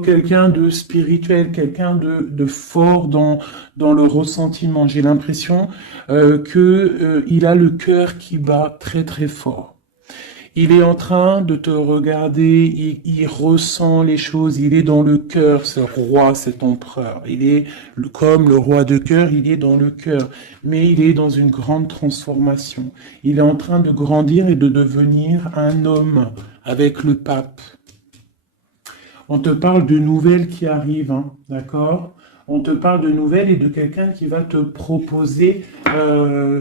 quelqu'un de spirituel, quelqu'un de fort dans le ressentiment. J'ai l'impression que il a le cœur qui bat très très fort. Il est en train de te regarder, il ressent les choses, il est dans le cœur, ce roi, cet empereur. Il est comme le roi de cœur, il est dans le cœur, mais il est dans une grande transformation. Il est en train de grandir et de devenir un homme avec le pape. On te parle de nouvelles qui arrivent, hein, d'accord? On te parle de nouvelles et de quelqu'un qui va te proposer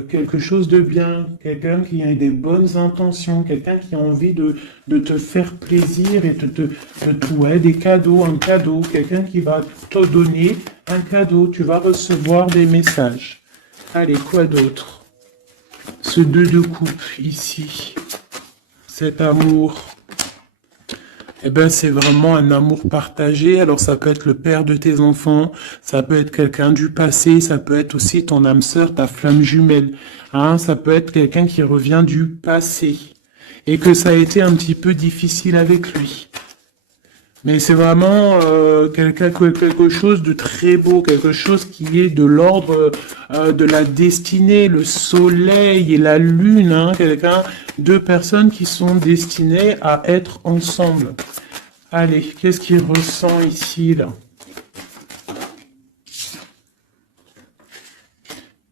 quelque chose de bien, quelqu'un qui a des bonnes intentions, quelqu'un qui a envie de te faire plaisir et ouais, des cadeaux, un cadeau, quelqu'un qui va te donner un cadeau, tu vas recevoir des messages. Allez, quoi d'autre? Ce 2 de coupe ici, cet amour. eh ben, c'est vraiment un amour partagé. Alors, ça peut être le père de tes enfants, ça peut être quelqu'un du passé, ça peut être aussi ton âme sœur, ta flamme jumelle. Hein, ça peut être quelqu'un qui revient du passé et que ça a été un petit peu difficile avec lui. Mais c'est vraiment quelque chose de très beau, quelque chose qui est de l'ordre de la destinée, le soleil et la lune, hein, deux personnes qui sont destinées à être ensemble. Allez, qu'est-ce qu'il ressent ici, là?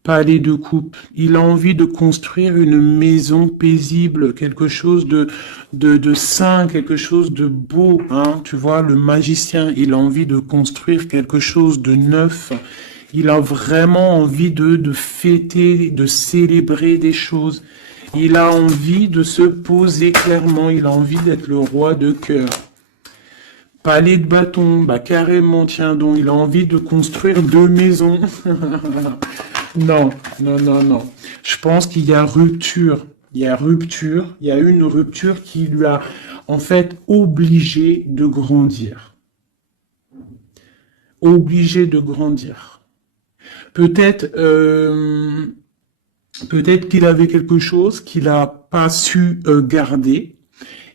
Palais de coupe. Il a envie de construire une maison paisible, quelque chose de sain, quelque chose de beau, hein. Tu vois, le magicien, il a envie de construire quelque chose de neuf. Il a vraiment envie de fêter, de célébrer des choses. Il a envie de se poser clairement. Il a envie d'être le roi de cœur. Palais de bâton, bah carrément, tiens donc, il a envie de construire deux maisons. Non, non, non, non. Je pense qu'il y a rupture. Il y a rupture. Il y a une rupture qui lui a, en fait, obligé de grandir. Obligé de grandir. Peut-être, peut-être qu'il avait quelque chose qu'il n'a pas su garder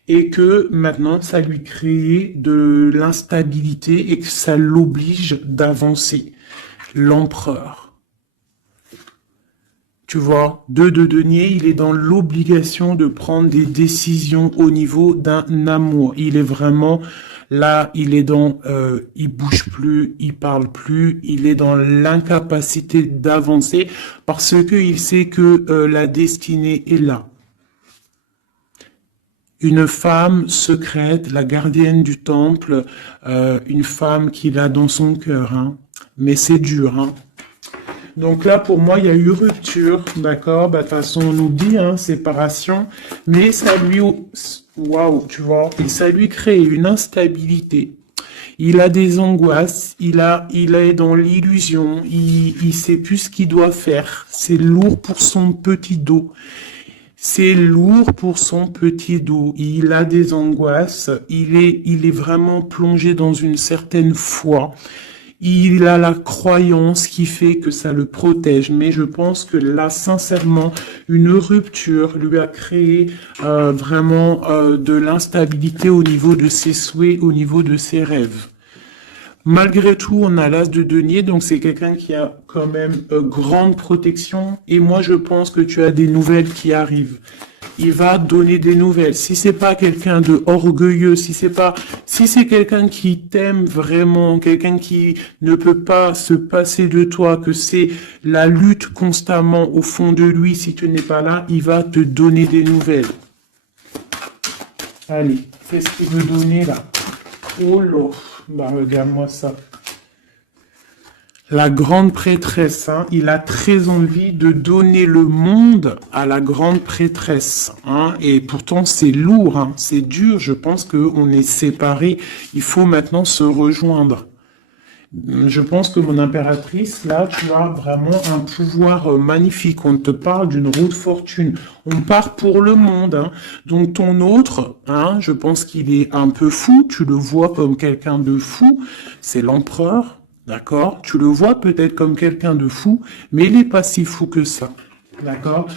et que maintenant ça lui crée de l'instabilité et que ça l'oblige d'avancer. L'empereur. Tu vois, deux de denier, il est dans l'obligation de prendre des décisions au niveau d'un amour. Il est vraiment là, il est dans, il bouge plus, il parle plus, il est dans l'incapacité d'avancer parce que il sait que la destinée est là. Une femme secrète, la gardienne du temple, une femme qu'il a dans son cœur, hein. Mais c'est dur, hein. Donc là, pour moi, il y a eu rupture, d'accord? Bah, de toute façon, on nous dit, hein, séparation, mais ça lui, waouh, tu vois, et ça lui crée une instabilité. Il a des angoisses, il est dans l'illusion, il sait plus ce qu'il doit faire. C'est lourd pour son petit dos. C'est lourd pour son petit dos. Il a des angoisses. Il est vraiment plongé dans une certaine foi. Il a la croyance qui fait que ça le protège, mais je pense que là, sincèrement, une rupture lui a créé vraiment de l'instabilité au niveau de ses souhaits, au niveau de ses rêves. Malgré tout, on a l'as de denier, donc c'est quelqu'un qui a quand même grande protection, et moi je pense que tu as des nouvelles qui arrivent. Il va donner des nouvelles. Si c'est pas quelqu'un de orgueilleux, si c'est quelqu'un qui t'aime vraiment, quelqu'un qui ne peut pas se passer de toi, que c'est la lutte constamment au fond de lui, si tu n'es pas là, il va te donner des nouvelles. Allez, qu'est-ce qu'il veut donner là? Oh là, bah regarde-moi ça. La grande prêtresse, hein, il a très envie de donner le monde à la grande prêtresse, hein, et pourtant c'est lourd, hein, c'est dur, je pense qu'on est séparés, il faut maintenant se rejoindre. Je pense que mon impératrice, là, tu as vraiment un pouvoir magnifique. On te parle d'une roue de fortune. On part pour le monde, hein. Donc ton autre, hein, je pense qu'il est un peu fou. Tu le vois comme quelqu'un de fou. C'est l'empereur, d'accord? Tu le vois peut-être comme quelqu'un de fou, mais il n'est pas si fou que ça, d'accord?